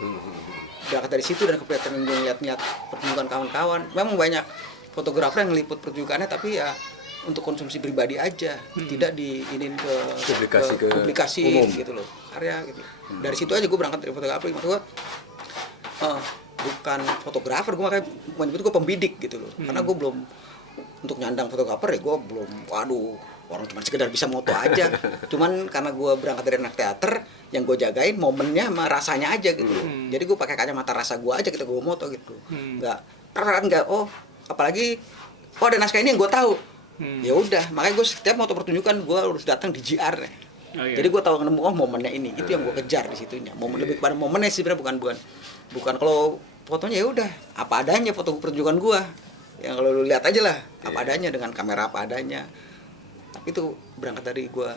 Berangkat dari situ dan keprihatinan gue ngeliat pertunjukan kawan-kawan. Memang banyak fotografer yang ngeliput pertunjukannya, tapi ya untuk konsumsi pribadi aja, tidak diinin ke publikasi umum gitu loh, karya gitu. Dari situ aja gue berangkat dari fotografer. Maksud gue bukan fotografer, gue makanya menyebut gue pembidik gitu loh. Karena gue belum, untuk nyandang fotografer ya gue belum, orang cuma sekedar bisa moto aja. Cuman karena gue berangkat dari anak teater, yang gue jagain momennya sama rasanya aja gitu. Jadi gue pakai kacamata rasa gue aja, kita gue moto gitu. Enggak, apalagi ada naskah ini yang gue tahu. Ya udah, makanya gue setiap moto pertunjukan gue harus datang di GR nya. Jadi gue tahu nemu momennya ini, itu yang gue kejar di situnya. Momen lebih kepada momennya sih, sebenarnya bukan kalau fotonya ya udah apa adanya, foto pertunjukan gue. Yang kalau lu lihat aja lah, apa adanya dengan kamera apa adanya. Tapi itu berangkat dari gue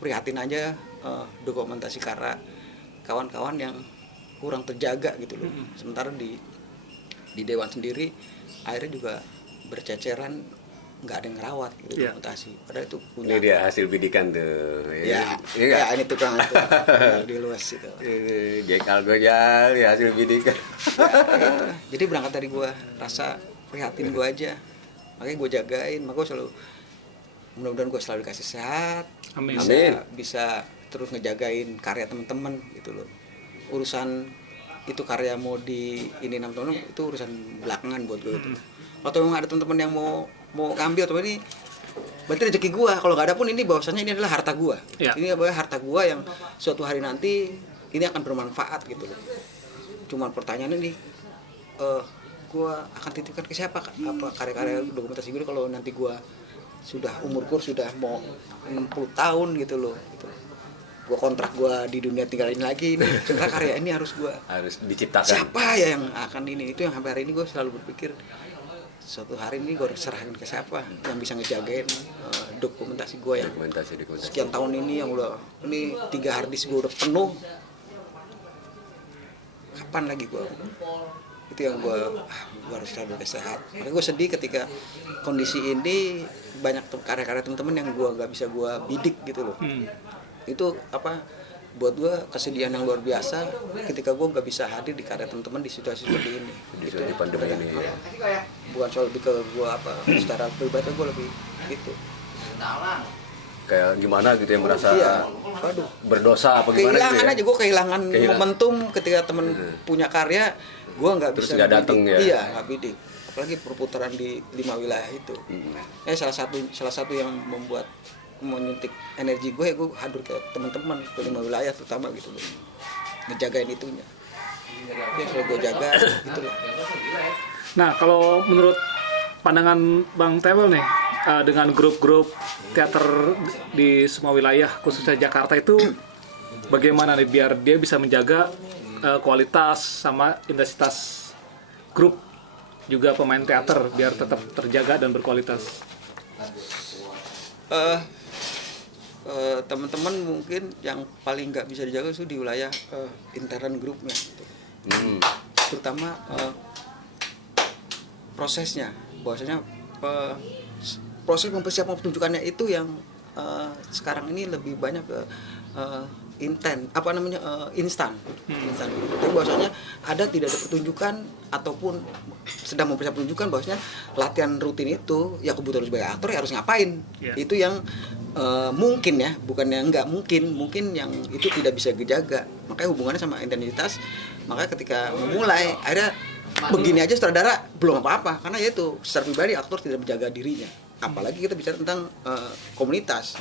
prihatin aja dokumentasi karena kawan-kawan yang kurang terjaga gitu loh. Sementara di di dewan sendiri airnya juga berceceran, nggak ada yang ngerawat gitu, dokumentasi. Padahal itu punya. Ini dia hasil bidikan tuh. Ini tukang itu di luas itu. Jack Algoja, ya hasil bidikan. Gitu. Jadi berangkat dari gue rasa prihatin gue aja, makanya gue jagain, makanya gue selalu mudah-mudahan gue selalu dikasih sehat, Amin. bisa terus ngejagain karya teman-teman gitu loh. Urusan itu karya mau di ini teman-teman itu urusan belakangan buat gue gitu. Atau memang ada teman-teman yang mau ngambil atau ini berarti rezeki gue, kalau nggak ada pun ini bahwasanya ini adalah harta gue. Ini adalah harta gue yang suatu hari nanti ini akan bermanfaat gitu loh. Cuman pertanyaannya nih, gue akan titipkan ke siapa apa karya-karya dokumentasi gue kalau nanti gue sudah umurku sudah mau 60 tahun gitu loh gitu. Gue kontrak gue di dunia tinggalin lagi ini, sebenarnya karya ini harus diciptakan. Siapa ya yang akan ini, itu yang sampai hari ini gue selalu berpikir suatu hari ini gue harus serahkan ke siapa yang bisa ngejagain dokumentasi gue yang sekian tahun ini, yang udah ini 3 hard disk gue udah penuh, kapan lagi gue, itu yang gue harus selalu sehat. Makanya gue sedih ketika kondisi ini banyak karya-karya teman-teman yang gue nggak bisa gue bidik gitu loh. Itu apa buat gue kesedihan yang luar biasa ketika gue nggak bisa hadir di karya teman-teman di situasi seperti ini. Di situasi pandemi ini ya. Bukan soal lebih ke gue apa, secara pribadi gue lebih gitu. Kayak gimana gitu ya, merasa berdosa apa gimana kehilangan gitu ya? aja gue kehilangan momentum ketika temen punya karya gue nggak bisa nggak datang ya? Iya, nggak bidik, apalagi perputaran di 5 wilayah itu. Salah satu yang membuat menyuntik energi gue hadir ke teman-teman ke 5 wilayah terutama gitu loh, ngejagain itunya. Yang selalu gue jaga gitu loh. Nah, kalau menurut pandangan Bang Tewel nih, dengan grup-grup teater di semua wilayah khususnya Jakarta itu bagaimana nih biar dia bisa menjaga kualitas sama intensitas grup juga pemain teater biar tetap terjaga dan berkualitas? Teman-teman mungkin yang paling nggak bisa dijaga itu di wilayah intern grupnya gitu. Terutama prosesnya, bahwasanya proses mempersiapkan pertunjukannya itu yang sekarang ini lebih banyak ke instan. Tapi bahwasanya tidak ada pertunjukan ataupun sedang mempersiapkan pertunjukan, bahwasanya latihan rutin itu ya kebutuhan sebagai aktor ya harus ngapain. Itu yang mungkin ya, bukan yang nggak mungkin yang itu tidak bisa dijaga. Makanya hubungannya sama intensitas. Makanya ketika memulai akhirnya begini aja sutradara belum apa-apa, karena ya itu secara pribadi aktor tidak menjaga dirinya. Apalagi kita bicara tentang komunitas.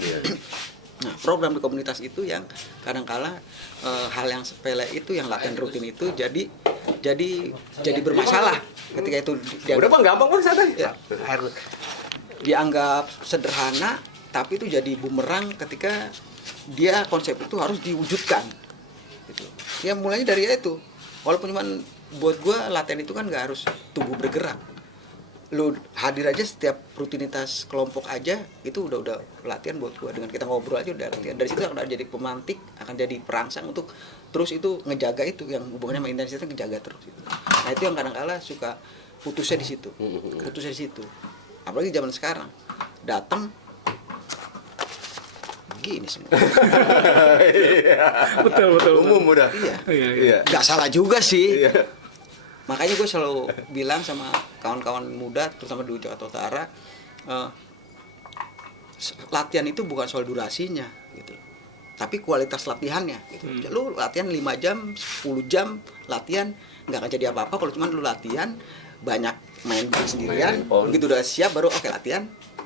Nah, program di komunitas itu yang kadang-kala hal yang sepele itu, yang latihan rutin itu jadi bermasalah ketika itu udah bang, gampang bang, santai ya. Dianggap sederhana tapi itu jadi bumerang ketika dia konsep itu harus diwujudkan gitu. Ya mulainya dari itu, walaupun cuman buat gue latihan itu kan nggak harus tubuh bergerak, lu hadir aja setiap rutinitas kelompok aja itu udah latihan buat gue. Dengan kita ngobrol aja udah latihan. Dari situ akan jadi pemantik, akan jadi perangsang untuk terus itu ngejaga itu yang hubungannya sama intensitas, ngejaga terus gitu. Nah itu yang kadang-kala suka putusnya di situ, apalagi zaman sekarang datang gini semua. betul. Umum udah. Iya. Nggak salah juga sih. Iya. Makanya gue selalu bilang sama kawan-kawan muda, terutama di Jakarta Utara, latihan itu bukan soal durasinya, gitu. Tapi kualitas latihannya. Gitu. Lu latihan 5 jam, 10 jam latihan, nggak akan jadi apa-apa kalau cuma lu latihan banyak main sendirian, begitu udah siap baru oke latihan.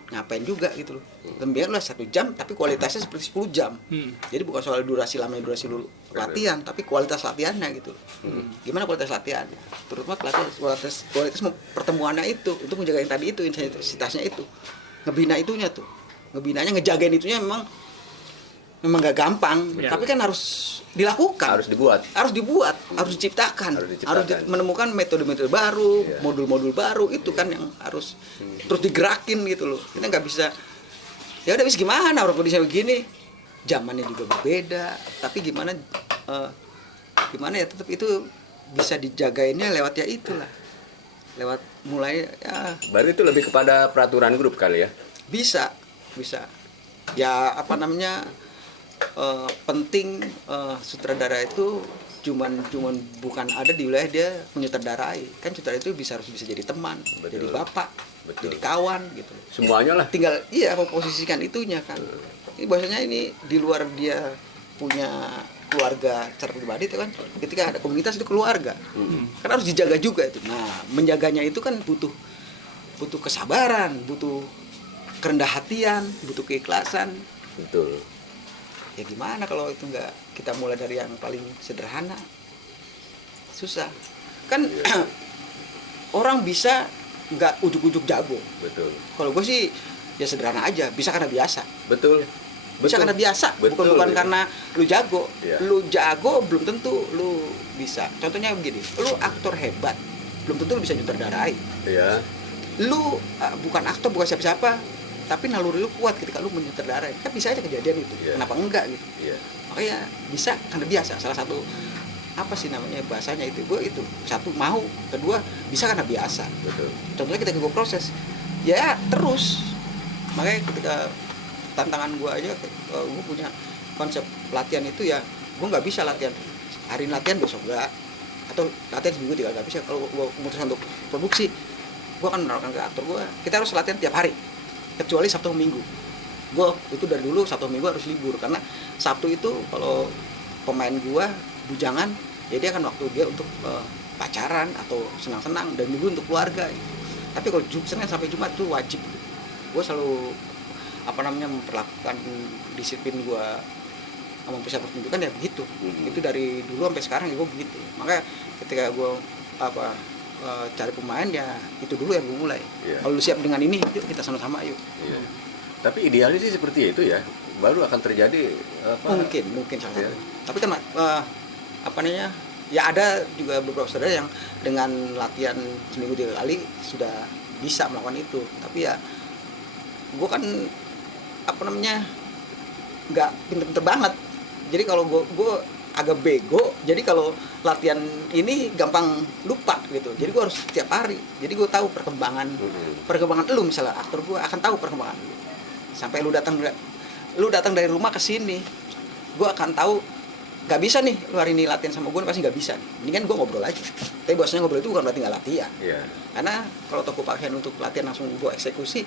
Ngapain juga gitu loh. Lebih lah 1 jam tapi kualitasnya seperti 10 jam. Jadi bukan soal durasi lu latihan, tapi kualitas latihannya gitu. Gimana kualitas latihan? Terutama kualitas pertemuannya itu untuk menjaga yang tadi itu, intensitasnya itu. Ngebina itunya tuh. Ngebinanya, ngejagain itunya memang gak gampang, tapi kan harus dilakukan. Harus diciptakan. Harus menemukan metode-metode baru, modul-modul baru, itu kan yang harus terus digerakin gitu loh. Kita nggak bisa, ya udah bisa gimana, orang kondisinya begini, zamannya juga berbeda, tapi gimana ya tetap itu bisa dijagainnya lewat ya itulah lewat mulai ya Berarti itu lebih kepada peraturan grup kali ya? bisa ya apa namanya penting sutradara itu cuman bukan ada di wilayah dia menyutradarai, kan sutradara itu harus bisa jadi teman, Betul. jadi bapak, Betul. jadi kawan gitu. Semuanya lah. Tinggal iya memposisikan itunya kan. Ini bahasanya ini di luar dia punya keluarga secara pribadi itu kan, ketika ada komunitas itu keluarga, kan harus dijaga juga itu. Nah menjaganya itu kan butuh kesabaran, butuh kerendah hatian, butuh keikhlasan. Betul. Ya gimana kalau itu nggak kita mulai dari yang paling sederhana, susah kan. Orang bisa nggak ujuk-ujuk jago. Betul. Kalau gue sih ya sederhana aja, bisa karena biasa. Betul. Bisa karena biasa, Betul, bukan ya. karena lu jago. Ya. Lu jago belum tentu lu bisa. Contohnya begini, lu aktor hebat, belum tentu lu bisa nyutradarai. Iya. Lu bukan aktor, bukan siapa-siapa, tapi naluri lu kuat ketika lu menyutradarai. Kan bisa aja kejadian itu. Ya. Kenapa enggak gitu? Iya. Makanya bisa karena biasa. Salah satu apa sih namanya bahasanya itu, gue itu satu mau, kedua bisa karena biasa. Betul. Contohnya ketika gue proses ya terus, makanya ketika tantangan gue aja, gue punya konsep latihan itu ya, gue nggak bisa latihan hari ini latihan besok enggak, atau latihan seminggu tiga nggak bisa. Kalau gue memutuskan untuk produksi, gue akan menawarkan ke aktor gue, kita harus latihan tiap hari kecuali Sabtu Minggu. Gue itu dari dulu Sabtu Minggu harus libur, karena Sabtu itu kalau pemain gue bujangan, jadi akan waktu dia untuk pacaran atau senang-senang, dan Minggu untuk keluarga. Tapi kalau Senin sampai Jumat itu wajib. Gue selalu memperlakukan disiplin gue sama pusat pertunjukan ya begitu. Itu dari dulu sampai sekarang ya gue begitu. Makanya ketika gue cari pemain ya itu dulu yang gue mulai. Yeah. Kalau lu siap dengan ini, yuk kita sama-sama yuk. Iya. Tapi idealnya sih seperti itu ya, baru akan terjadi apa? Mungkin salah satu. Ya. Tapi kan ya ada juga beberapa saudara yang dengan latihan seminggu 3 kali sudah bisa melakukan itu. Tapi ya gue kan nggak pinter-pinter banget. Jadi kalau gue agak bego, jadi kalau latihan ini gampang lupa gitu. Jadi gue harus setiap hari. Jadi gue tahu perkembangan lu, misalnya aktor gue akan tahu perkembangan lu. Sampai lu datang dari rumah ke sini, gue akan tahu nggak bisa nih lu hari ini latihan sama gue pasti nggak bisa. Ini kan gue ngobrol aja. Tapi bahasanya ngobrol itu bukan berarti nggak latihan. Iya. Karena kalau toko pakaian untuk latihan langsung gue eksekusi,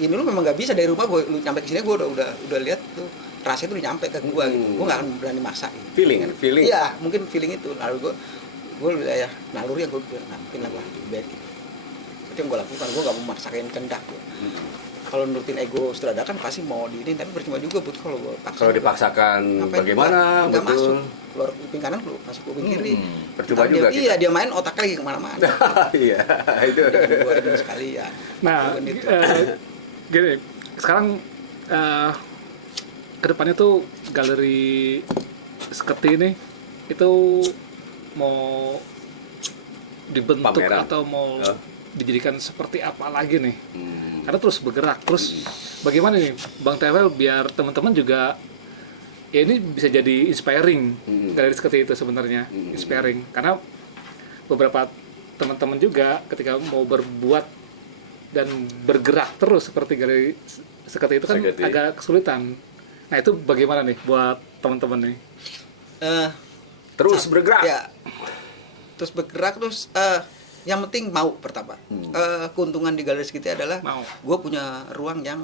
ini lu memang nggak bisa dari rumah. Lu nyampe ke sini gue udah lihat tuh rasanya tuh nyampe ke gue gitu. Gue nggak akan berani maksain. Feeling. Iya, mungkin feeling itu. Lalu gue ya naluri yang gue mungkin lah gue bed gitu. Itu yang gue lakukan. Gue nggak mau maksain kendak gue. Kalau nurutin ego sutradara kan pasti mau diinin, tapi percuma juga buat kalau gue paksa. Kalau dipaksakan bagaimana? Nggak Betul. masuk. Keluar kuping kanan, masuk kuping kiri. Percuma Ntar juga Iya, dia main otaknya lagi kemana-mana. Iya, itu. Gue ada sekalian. Nah, gini, sekarang kedepannya tuh galeri Seketi ini itu mau dibentuk Pameran. atau mau dijadikan seperti apa lagi nih? Hmm. Karena terus bergerak, terus bagaimana nih Bang Tewel biar teman-teman juga ya ini bisa jadi inspiring galeri Seketi itu sebenarnya inspiring, karena beberapa teman-teman juga ketika mau berbuat dan bergerak terus seperti galeri Seketi itu kan agak kesulitan. Nah itu bagaimana nih buat teman-teman nih? Terus bergerak. Ya, terus bergerak terus. Yang penting mau pertama. Keuntungan di galeri Seketi adalah gue punya ruang yang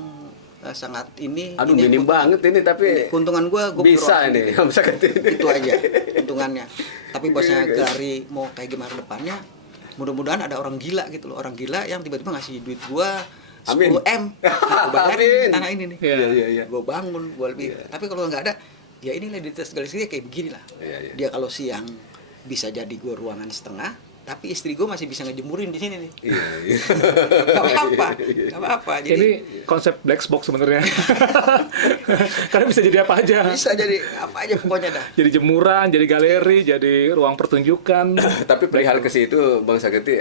sangat ini. Aduh, ini minim banget ini, tapi keuntungan gue bisa ini. Itu aja keuntungannya. Tapi bosnya galeri mau kayak gimana depannya, mudah-mudahan ada orang gila gitu loh, orang gila yang tiba-tiba ngasih duit gue 10 M. Gue bayarin tanah ini nih. Iya. Gue bangun, gue lebih. Tapi kalau nggak ada, ya inilah di galeri Seketi kayak begini lah. Iya. Dia kalau siang bisa jadi gue ruangan setengah, tapi istri gue masih bisa ngejemurin di sini nih. Iya. Gak apa-apa. Jadi Ini konsep black box sebenarnya. Karena bisa jadi apa aja. bisa jadi apa aja pokoknya dah. Jadi jemuran, jadi galeri, jadi ruang pertunjukan. Tapi perihal ke situ Bang Seketi,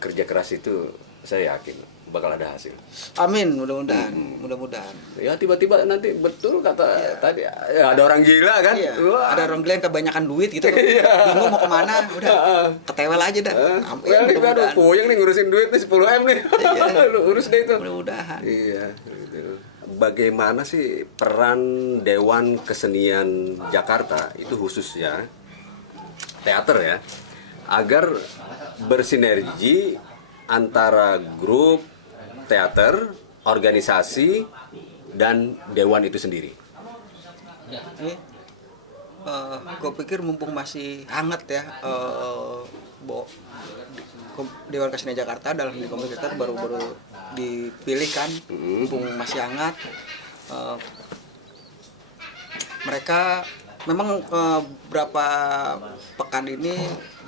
kerja keras itu saya yakin bakal ada hasil. Amin, mudah-mudahan, mudah-mudahan. Ya tiba-tiba nanti betul kata tadi ya, ada orang gila kan. Iya. Wah. Ada orang gila yang kebanyakan duit gitu, bingung mau kemana, udah ketewel aja dah. Amin, Ya, aduh mudah-mudahan. puyeng nih ngurusin duit nih 10M nih. Iya. Lu urus deh itu. Mudah-mudahan. Iya, gitu. Bagaimana sih peran Dewan Kesenian Jakarta itu khususnya teater ya, agar bersinergi antara grup teater, organisasi, dan dewan itu sendiri? Ini gue pikir mumpung masih hangat ya, Dewan Kesenian Jakarta dalam Komite Teater baru dipilih kan, mumpung masih hangat. Mereka memang berapa pekan ini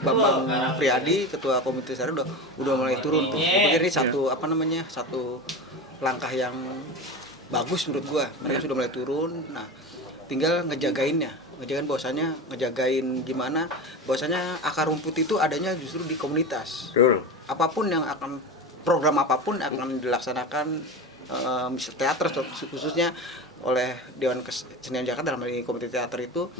Bambang Priadi, ketua Komite Teater udah mulai turun tuh. Gue pikir ini satu langkah yang bagus menurut gua. Mereka sudah mulai turun. Nah, tinggal ngejagain gimana bahwasanya akar rumput itu adanya justru di komunitas. Betul. Program apapun akan dilaksanakan misal teater khususnya oleh Dewan Kesenian Jakarta dalam hal ini Komite Teater itu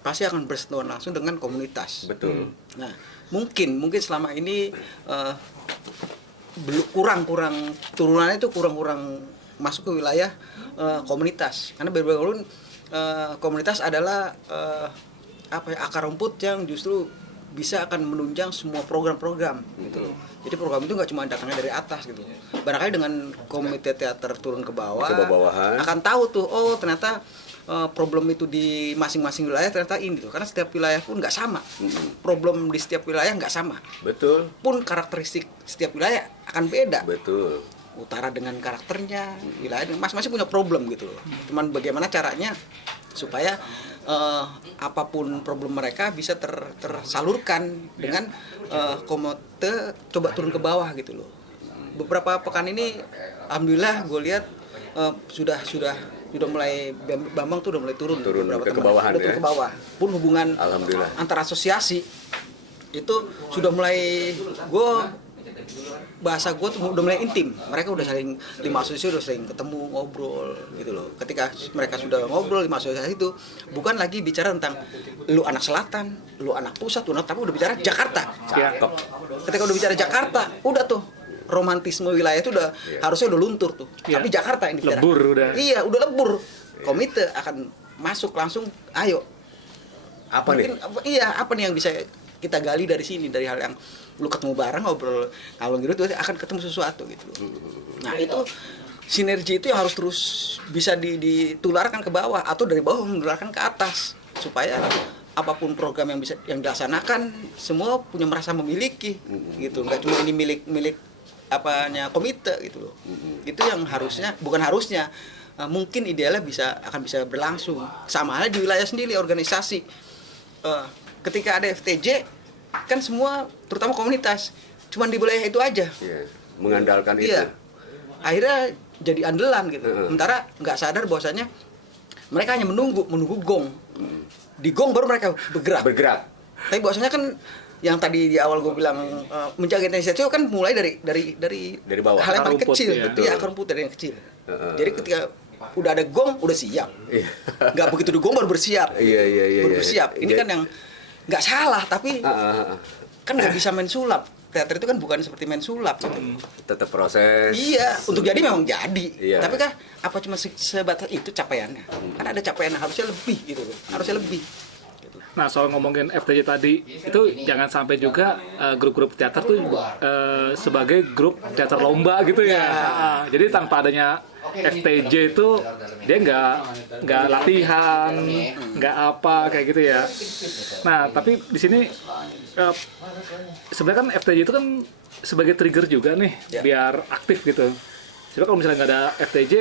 pasti akan bersentuhan langsung dengan komunitas. Betul. Nah, mungkin selama ini kurang turunannya itu kurang masuk ke wilayah komunitas, karena berbagai komunitas adalah akar rumput yang justru bisa akan menunjang semua program-program gitu loh. Jadi program itu nggak cuma datangnya dari atas gitu. Barangkali dengan komite teater turun ke bawah, akan tahu tuh, oh ternyata problem itu di masing-masing wilayah ternyata ini tuh. Karena setiap wilayah pun nggak sama. Problem di setiap wilayah nggak sama. Betul. Pun karakteristik setiap wilayah akan beda. Betul. Utara dengan karakternya, wilayah masing-masing punya problem gitu loh. Cuman bagaimana caranya supaya apapun problem mereka bisa tersalurkan dengan komite coba turun ke bawah gitu loh. Beberapa pekan ini alhamdulillah gue lihat sudah mulai Bambang tuh udah mulai turun ke kebawahan ya. Ke bawah. Pun hubungan Alhamdulillah antar asosiasi itu sudah mulai bahasa gue tuh udah mulai intim. Mereka udah saling, 5 asosiasi udah sering ketemu, ngobrol gitu loh. Ketika mereka sudah ngobrol 5 asosiasi itu bukan lagi bicara tentang lu anak selatan, lu anak pusat, tapi udah bicara Jakarta. Cakep. Ketika udah bicara Jakarta, udah tuh romantisme wilayah itu udah harusnya udah luntur tuh. Tapi Jakarta yang dibicarakan. Lebur udah. Iya, udah lebur. Komite akan masuk langsung, ayo. Apa nih? Apa nih yang bisa kita gali dari sini, dari hal yang lu ketemu bareng ngobrol kalau gitu tuh akan ketemu sesuatu gitu. Nah, itu sinergi itu yang harus terus bisa ditularkan ke bawah atau dari bawah menularkan ke atas supaya apapun program yang dilaksanakan semua punya merasa memiliki gitu. Enggak cuma ini milik komite gitu loh. Itu yang mungkin idealnya akan bisa berlangsung. Sama halnya di wilayah sendiri organisasi. Ketika ada FTJ kan semua terutama komunitas cuman di wilayah itu aja. Iya, mengandalkan itu. Iya. Akhirnya jadi andalan gitu. Sementara nggak sadar bahwasanya mereka hanya menunggu gong. Di gong baru mereka bergerak. Tapi bahwasanya kan yang tadi di awal gue bilang menjaga inisiatif kan mulai dari bawah. hal yang paling kecil, ya. akar rumput dari yang kecil. Jadi ketika udah ada gong udah siap. Iya. Nggak begitu di gong baru bersiap. Iya. Baru bersiap. Ini kan yang nggak salah tapi kan nggak bisa main sulap. Teater itu kan bukan seperti main sulap gitu. Tetap proses. Iya, untuk jadi memang jadi. Iya. Tapi kan apa cuma sebatas itu capaiannya? Kan ada capaian harusnya lebih gitu loh. Harusnya lebih. Gitu. Nah, soal ngomongin FTJ tadi, itu jangan sampai juga grup-grup teater tuh sebagai grup teater lomba gitu ya. Jadi tanpa adanya FTJ itu dia nggak latihan, nggak apa kayak gitu ya. Nah, tapi di sini sebenarnya kan FTJ itu kan sebagai trigger juga nih biar aktif gitu. Coba kalau misalnya nggak ada FTJ,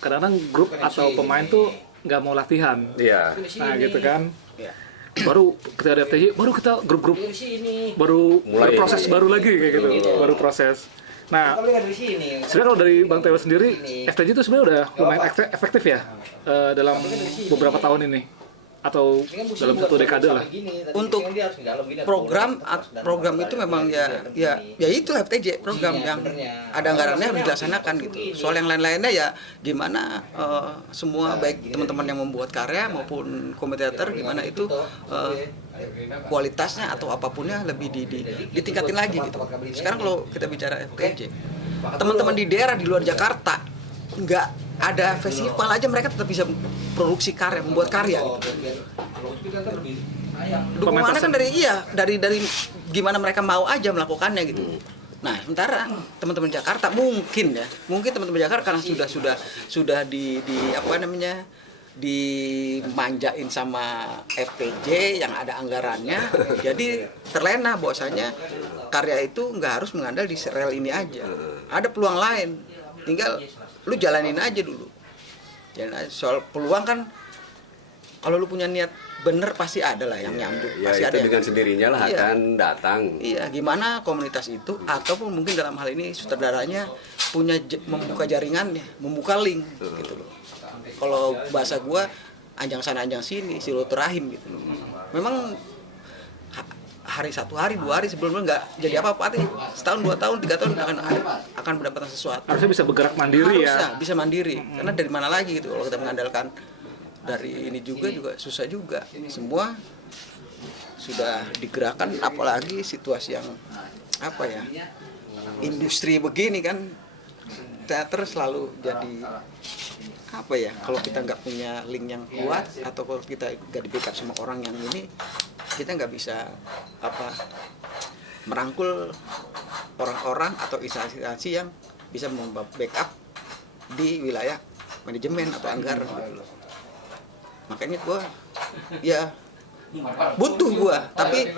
kadang-kadang grup atau pemain tuh nggak mau latihan. Iya. Nah, gitu kan. Baru ketika ada FTJ, baru kita grup-grup baru Mulai. proses baru lagi kayak gitu, baru proses. Nah, sebenarnya kalau dari Bang Teo sendiri, FTJ itu sebenarnya udah lumayan efektif ya dalam beberapa tahun ini. atau dalam satu dekade lah? Untuk program itu memang ya itulah FTJ program yang ada anggarannya harus dilaksanakan gitu. Soal yang lain-lainnya ya gimana semua baik teman-teman yang membuat karya maupun komite teater gimana itu kualitasnya atau apapunnya lebih ditingkatin lagi gitu. Sekarang kalau kita bicara FTJ, teman-teman di daerah di luar Jakarta nggak ada festival aja mereka tetap bisa produksi karya, membuat karya gitu. Dukungannya kan dari gimana mereka mau aja melakukannya gitu. Nah, sementara teman-teman Jakarta mungkin teman-teman Jakarta karena sudah di apa namanya dimanjain sama FTJ yang ada anggarannya, jadi terlena bahwasanya karya itu nggak harus mengandal di rel ini aja. Ada peluang lain, tinggal lu jalanin aja dulu. Soal peluang kan kalau lu punya niat bener pasti ada lah yang nyambung. Pasti itu ada dengan sendirinya lah akan datang. Iya, gimana komunitas itu ataupun mungkin dalam hal ini sutradaranya punya membuka jaringannya, membuka link gitu loh. Kalau bahasa gua anjang sana anjang sini, silaturahim gitu loh. Memang hari 1 hari 2 hari sebelumnya nggak jadi apa-apa, tapi setahun 2 tahun 3 tahun akan mendapatkan sesuatu. Harusnya bisa bergerak mandiri. Harusnya bisa mandiri, karena dari mana lagi gitu kalau kita mengandalkan dari ini juga susah juga. Semua sudah digerakkan, apalagi situasi yang apa ya, industri begini kan, teater selalu jadi apa ya, kalau kita nggak punya link yang kuat atau kalau kita nggak di backup sama orang yang ini, kita nggak bisa apa merangkul orang-orang atau instansi yang bisa membackup di wilayah manajemen atau anggaran gitu loh. Makanya gue ya butuh gue, tapi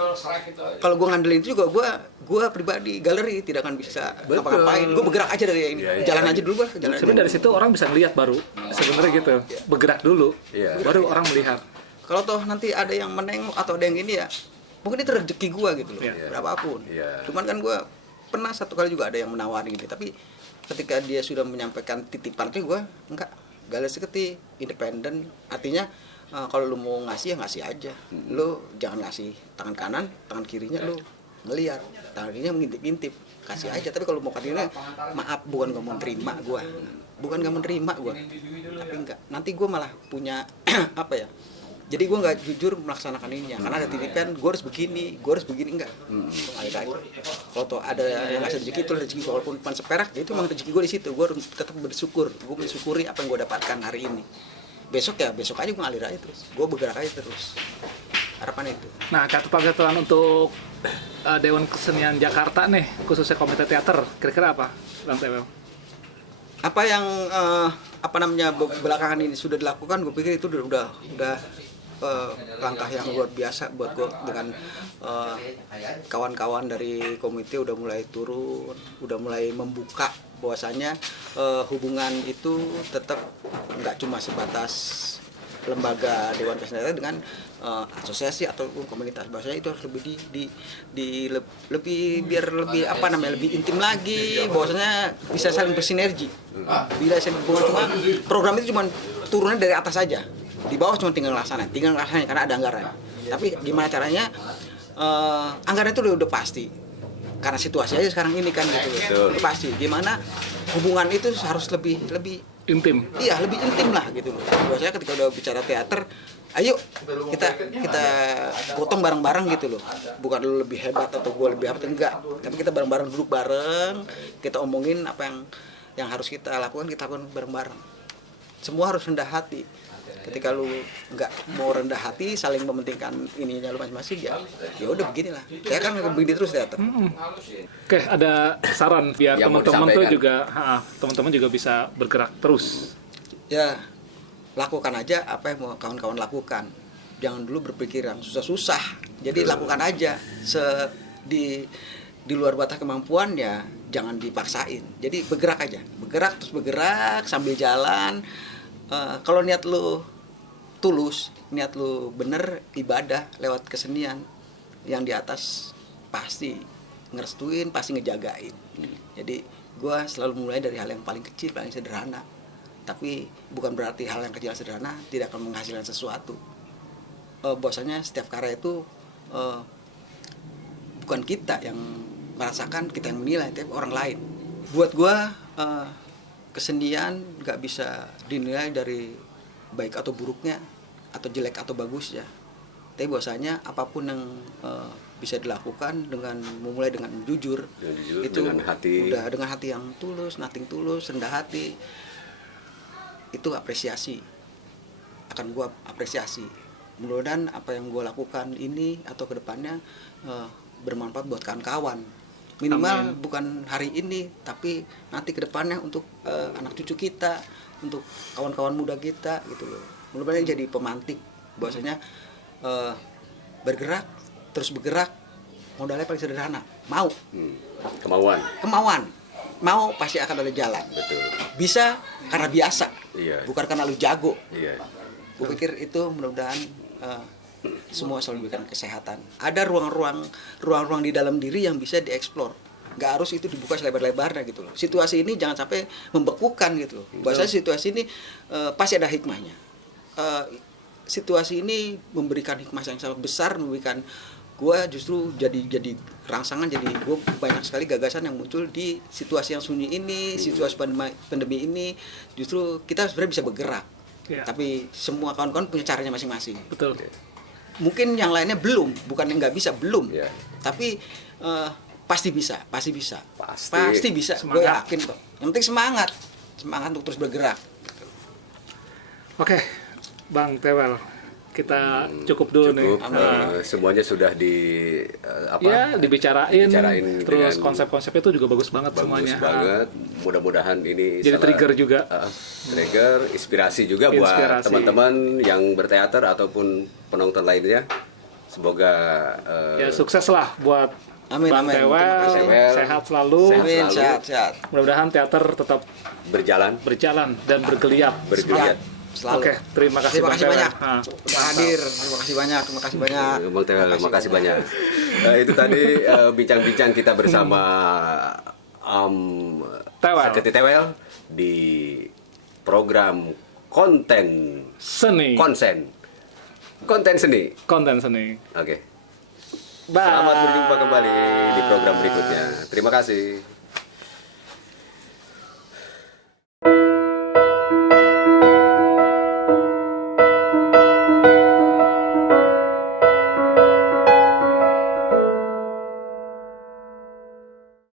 kalau gue ngandelin itu juga gue pribadi galeri tidak akan bisa ngapa-ngapain. Gue bergerak aja dari ini, jalan aja dulu gue. Sebenarnya dari situ orang bisa melihat baru sebenarnya gitu, bergerak dulu, baru orang melihat. Kalau toh nanti ada yang menengok atau ada yang ini ya, mungkin itu rezeki gue gitu loh, berapapun. Cuman kan gue pernah satu kali juga ada yang menawarin gitu, tapi ketika dia sudah menyampaikan titipan itu gue enggak, galeri seketi independen, artinya kalau lu mau ngasih ya ngasih aja. Lu jangan ngasih tangan kanan, tangan kirinya lu ngeliat, tangan kirinya ngintip-ngintip, kasih aja. Tapi kalau mau kirinya, maaf, bukan gak mau terima gua, tapi enggak. Nanti gua malah punya apa ya? Jadi gue nggak jujur melaksanakan ininya, karena ada titipan, gue harus begini enggak. Kalau tuh ada yang ngasih rezeki itu rezeki, walaupun cuma seperak, itu memang rezeki gue di situ. Gue tetap bersyukur, gue mensyukuri apa yang gue dapatkan hari ini. Besok aja gue ngalir aja terus, gue bergerak aja terus. Harapan itu. Nah, catatan untuk Dewan Kesenian Jakarta nih, khususnya komite teater, kira-kira apa, Bang Tewel? Apa yang belakangan ini sudah dilakukan, gue pikir itu udah langkah yang luar biasa buat gue, dengan kawan-kawan dari komite udah mulai turun, udah mulai membuka bahwasanya hubungan itu tetap nggak cuma sebatas lembaga Dewan Kesenian dengan asosiasi atau komunitas, bahwasanya itu harus lebih intim lagi, bahwasanya bisa saling bersinergi. Bila program itu cuma turunnya dari atas saja, di bawah cuma tinggal ngelaksanain karena ada anggaran. Tapi gimana caranya, anggaran itu udah pasti, karena situasi aja sekarang ini kan gitu. Udah pasti gimana hubungan itu harus lebih intim. Iya, lebih intim lah gitu loh. Biasanya ketika udah bicara teater, ayo kita gotong bareng-bareng gitu loh. Bukan lu lebih hebat atau gue lebih apa, enggak. Tapi kita bareng-bareng, duduk bareng, kita omongin apa yang harus kita lakukan bareng-bareng. Semua harus rendah hati. Ketika lu nggak mau rendah hati, saling mementingkan ininya lu masing-masing, ya udah beginilah. Saya kan begini terus teater. Oke, ada saran biar teman-teman juga bisa bergerak terus. Ya, lakukan aja apa yang mau kawan-kawan lakukan. Jangan dulu berpikir yang susah-susah. Jadi lakukan aja di luar batas kemampuan, ya jangan dipaksain. Jadi bergerak aja, bergerak sambil jalan. Kalau niat lu tulus, niat lu bener, ibadah lewat kesenian, yang di atas pasti ngerestuin, pasti ngejagain. Jadi gue selalu mulai dari hal yang paling kecil, paling sederhana. Tapi bukan berarti hal yang kecil sederhana tidak akan menghasilkan sesuatu. bahwasanya setiap karya itu bukan kita yang merasakan, kita yang menilai, tapi orang lain. Buat gua kesenian nggak bisa dinilai dari baik atau buruknya, atau jelek atau bagus ya. Tapi bahwasanya apapun yang bisa dilakukan dengan memulai dengan jujur, itu dengan hati. udah dengan hati yang tulus, nothing tulus, rendah hati, itu apresiasi, akan gua apresiasi. Mudah-mudahan apa yang gua lakukan ini atau kedepannya bermanfaat buat kawan-kawan, minimal bukan hari ini tapi nanti kedepannya untuk anak cucu kita, untuk kawan-kawan muda kita gitu loh. Mudah-mudahan jadi pemantik bahwasanya bergerak, terus bergerak, modalnya paling sederhana, mau. Kemauan, mau pasti akan ada jalan. Betul. Bisa karena biasa, Iya. bukan karena lu jago. Iya. Gue pikir itu mudah-mudahan semua selalu diberikan kesehatan. Ada ruang-ruang di dalam diri yang bisa dieksplor. Nggak harus itu dibuka selebar-lebarnya gitu loh. Situasi ini jangan sampai membekukan gitu loh. Bahwasanya situasi ini pasti ada hikmahnya. Situasi ini memberikan hikmah yang sangat besar, memberikan gue justru jadi rangsangan, jadi gue banyak sekali gagasan yang muncul di situasi yang sunyi ini, situasi pandemi ini. Justru kita sebenarnya bisa bergerak, tapi semua kawan-kawan punya caranya masing-masing. Betul. Mungkin yang lainnya belum, bukan yang nggak bisa, belum, Yeah. tapi pasti bisa. Pasti. Bisa. Gue Semangat. yakin kok. Yang penting semangat untuk terus bergerak. Oke, Bang Tewel, kita cukup dulu nih. Semuanya sudah Dibicarain, terus dengan konsep-konsepnya itu juga bagus banget bagus semuanya. banget. Mudah-mudahan ini Jadi trigger juga. Trigger, inspirasi juga buat Inspirasi. teman-teman yang berteater ataupun penonton lainnya. Semoga Ya sukses lah buat Amin, Bang amin. Tewel, Terima kasih. sehat selalu. Amin, selalu. sehat. Mudah-mudahan teater tetap berjalan. dan bergeliat. Selalu. Oke, terima kasih Terima Bang kasih Tewel. banyak. Ah, Udah hadir. Terima kasih banyak. Bang Tewel, terima kasih banyak. Itu tadi bincang-bincang kita bersama Tewel. Seketi Tewel di program konten Seni. konten seni. Konten seni. Oke. Bye. Selamat berjumpa kembali di program berikutnya. Terima kasih.